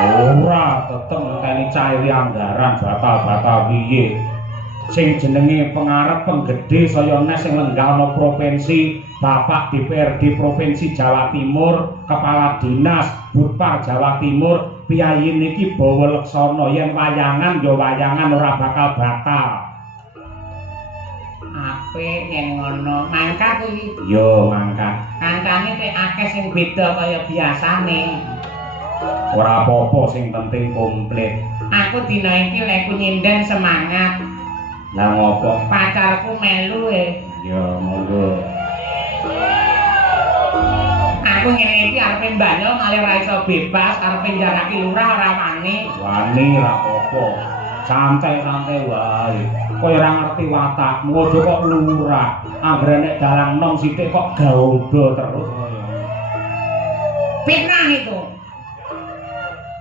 Ora tetep ngenteni cairi anggaran batal-batal piye. Sing jenenge pengarep penggede saya nes sing lenggalno provinsi, Bapak DPRD Provinsi Jawa Timur, Kepala Dinas Budpar Jawa Timur, piyayi niki bawa leksana yen wayangan ya wayangan ora bakal batal. Apik yen ngono, mangkat kuwi. Yo mangkat. Kancane teh akeh sing beda kaya biasane. Ora apa-apa sing penting komplit. Aku dina iki lek nyinden semangat. Lah ngopo? Pacarku melu Ya monggo. Aku ngene iki arepe mbanyo malah ora iso bebas arepe njaraki lurah ora wani. Wani ra apa. Santai-santai wae. Kowe ora ngerti watakmu aja kok lurah. Anggere nek dalang nom sithik kok gaodo terus kaya. Fitnah itu.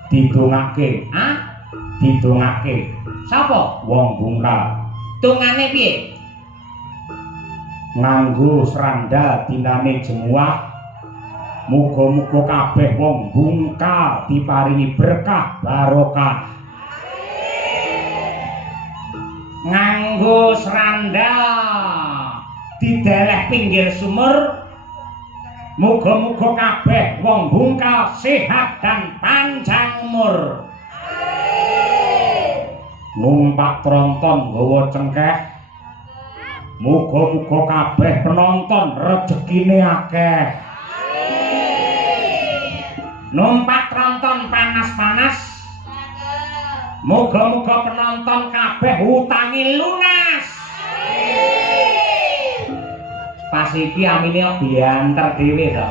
Didongake. Hah? Didongake. Sapa? Wong bungkal. Tungane piye? Nganggo sranda dinane jemuah. Muga-muga kabeh wong bungkal diparingi berkah barokah. Nganggo sranda dideleh pinggir sumur. Muga-muga kabeh wong bungkal sehat dan panjang umur. Numpak tronton nggawa cengkeh. Muga-muga kabeh penonton rezekine akeh. Numpak tronton panas-panas. Muga-muga penonton kabeh utangi lunas. Pas iki amine bianter dhewe to.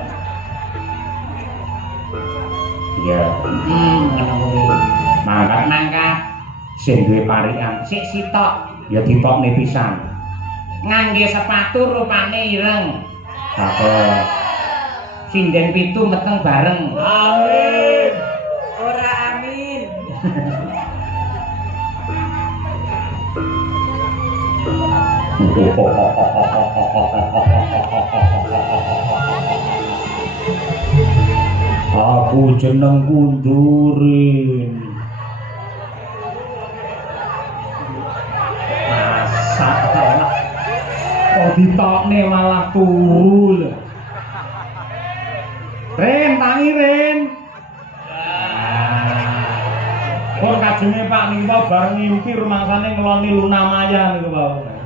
Iya. Mangkat sing duwe parikan sik sitok ya ditokne pisan. Ngangge sepatu rupane ireng. Cakep. Sinden 7 meteng bareng. Amin. Ora amin. Aku jeneng Kundurin. Masalah. Kok ditokne malah turu lho. Ren, tangi Ren. Kok kajenge Pak Nima bareng ngimpi rumangsane ngeloni Luna Maya niku wae.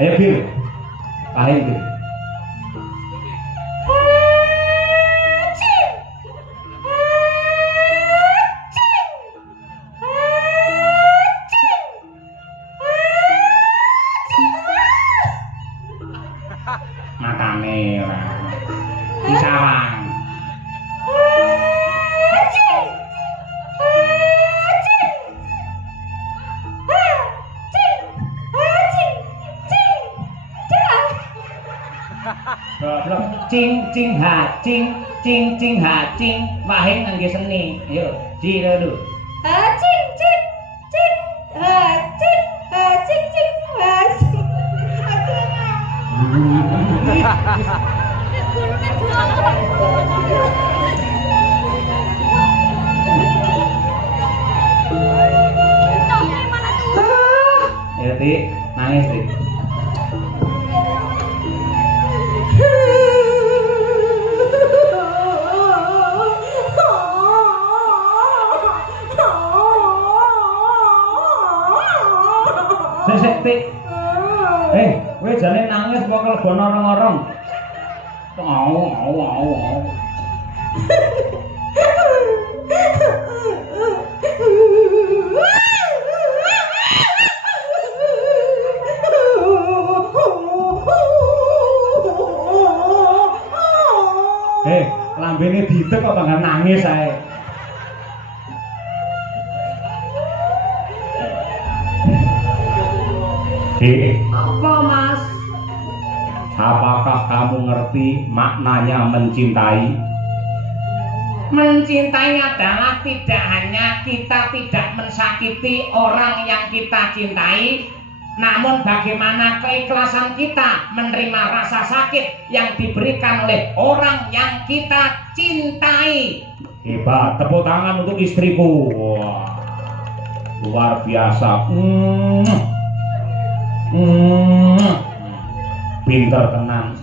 Ayo Bir. Pahing Bir. Matane ora. Disawang. Cing cing ha cing cing cing ha cing wahing ngangge seni. Ayo, ji dulu. Cing cing cing cing cing cing cing. Ya Ti, nangis Ti. Sik Ti. Kowe jane nangis kok kelebon orang-orang. Au. Lambene ditek kok bangga nangis ae. Apa Mas? Apakah kamu ngerti maknanya mencintai? Mencintai adalah tidak hanya kita tidak mensakiti orang yang kita cintai, namun bagaimana keikhlasan kita menerima rasa sakit yang diberikan oleh orang yang kita cintai. Hebat, tepuk tangan untuk istriku. Wah, luar biasa. Pinter tenang.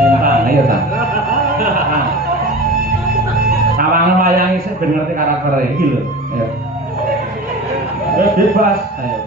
Minta, ayo tak. Sawangan wayang isih ben ngerti karakter iki lho. Ya. Bebas. Ayo.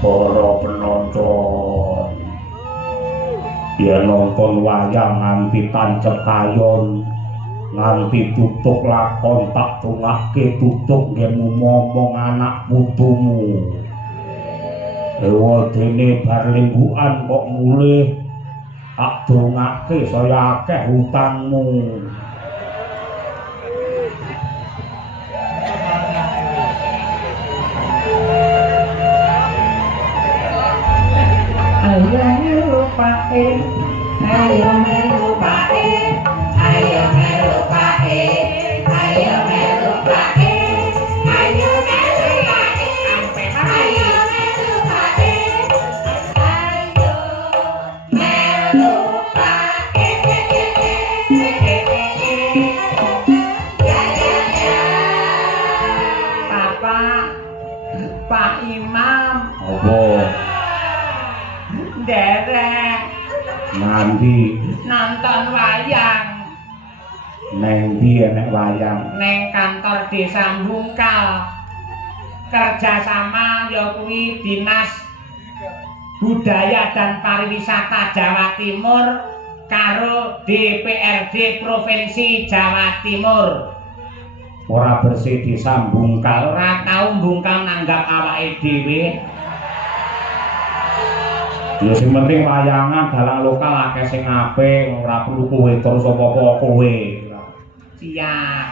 Para penonton, ya nonton wayang nganti tancep kayon, nganti tutuk lakon tak tungake tutuk ngemu momong anak putumu. Ewa dene bar linggukan kok mulih tak tungake saya akeh hutangmu. Ayo melupain, ayo melupain, ayo melupain, ayo melupain, ayo melupain, ayo melupain, ayo melupain. Pak Imam. Apa? Derek Nanti nonton wayang neng ndi nek wayang? neng kantor desa Bungkal, kerjasama ya kuwi Dinas Budaya dan Pariwisata Jawa Timur karo DPRD Provinsi Jawa Timur. Ora bersih disambungkal. Ora tau mbungkal nanggap awake dhewe. Ya sing penting wayangan dalang lokal akeh sing apik, ora perlu kowe terus apa-apa kowe. Siap.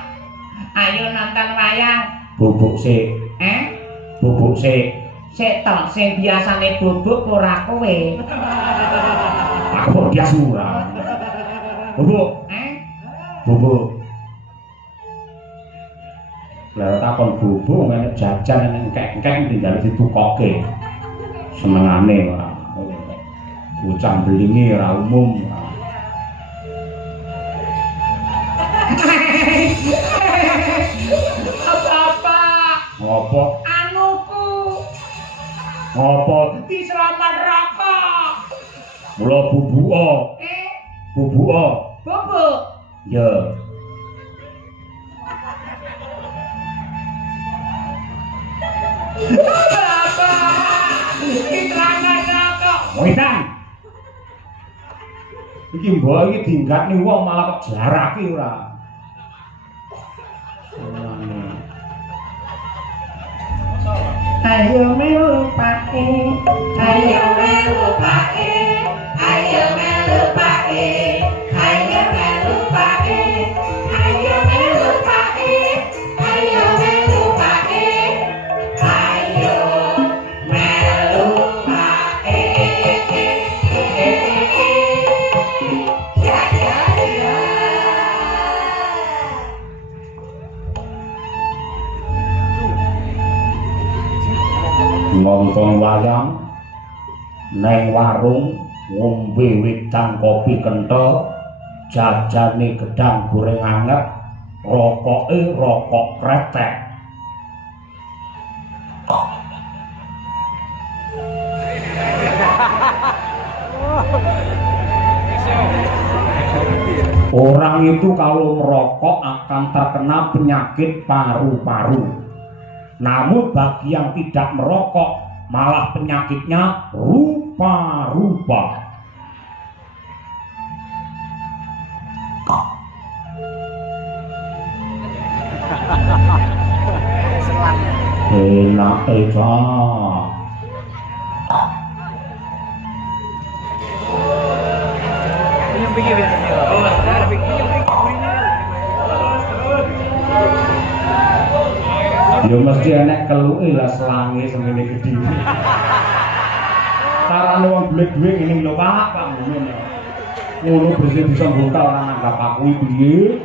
Ayo nonton wayang. Bubuk sik, bubuk sik. Sik tok sing biasane bubuk ora kowe. Aku kok biasa ora. Bubuk, bubuk. Lah takon bubuk ngene jajan ning engkek-engkek tinggal ditukoke. Senengane ora. Bocah belinge ora umum. Apa-apa? Ngopo? Anuku Ngopo? diselamat rokok. Mula bubuka. Bubuka. Bubuk. Ya. Apa? Diselamat rokok. Wedan. Iki mbok iki dinggatni wong malah kok jarake ora. Ayo melupain, ayo melupain, ayo melupain, ayo melupain, ayo melupain, ayo melupain, ayo melupain. Ya ya ya. Nonton wayang neng warung ngombe wedang kopi kenthel jajane gedang goreng anget rokoke rokok kretek orang itu kalau merokok akan terkena penyakit paru-paru. Namun bagi yang tidak merokok malah penyakitnya rupa-rupa. Enak Eva. Yung bigyan niya. Oh, bigyan. Ya mesti enek keluke lah selange semene gedhe. Carane wong golek duwe ngene lho Pak ngono. Ngono bersih bisa bongkar ora nanggap aku piye.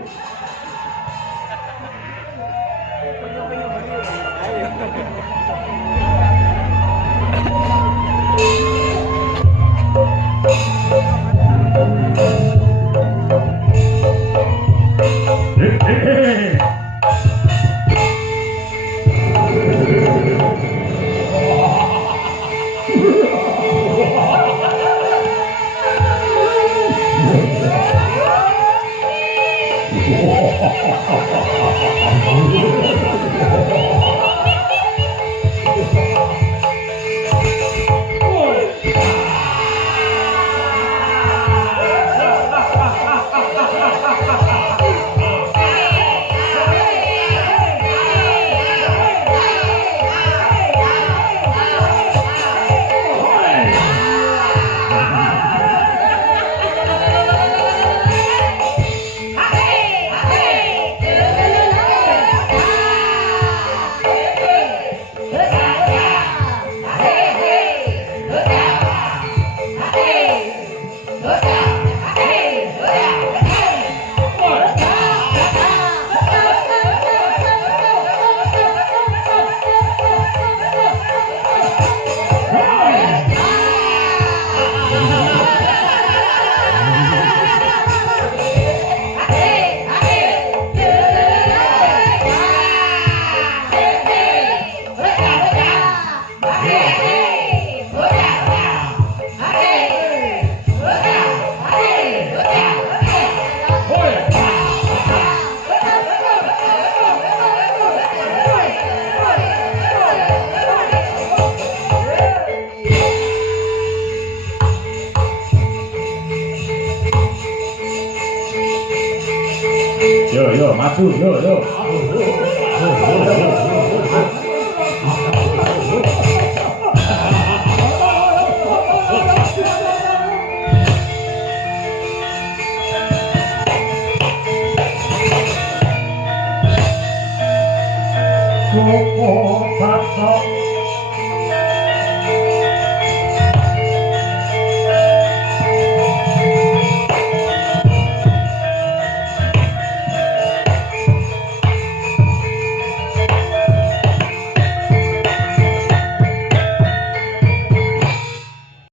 Yo, maju, yo. Koko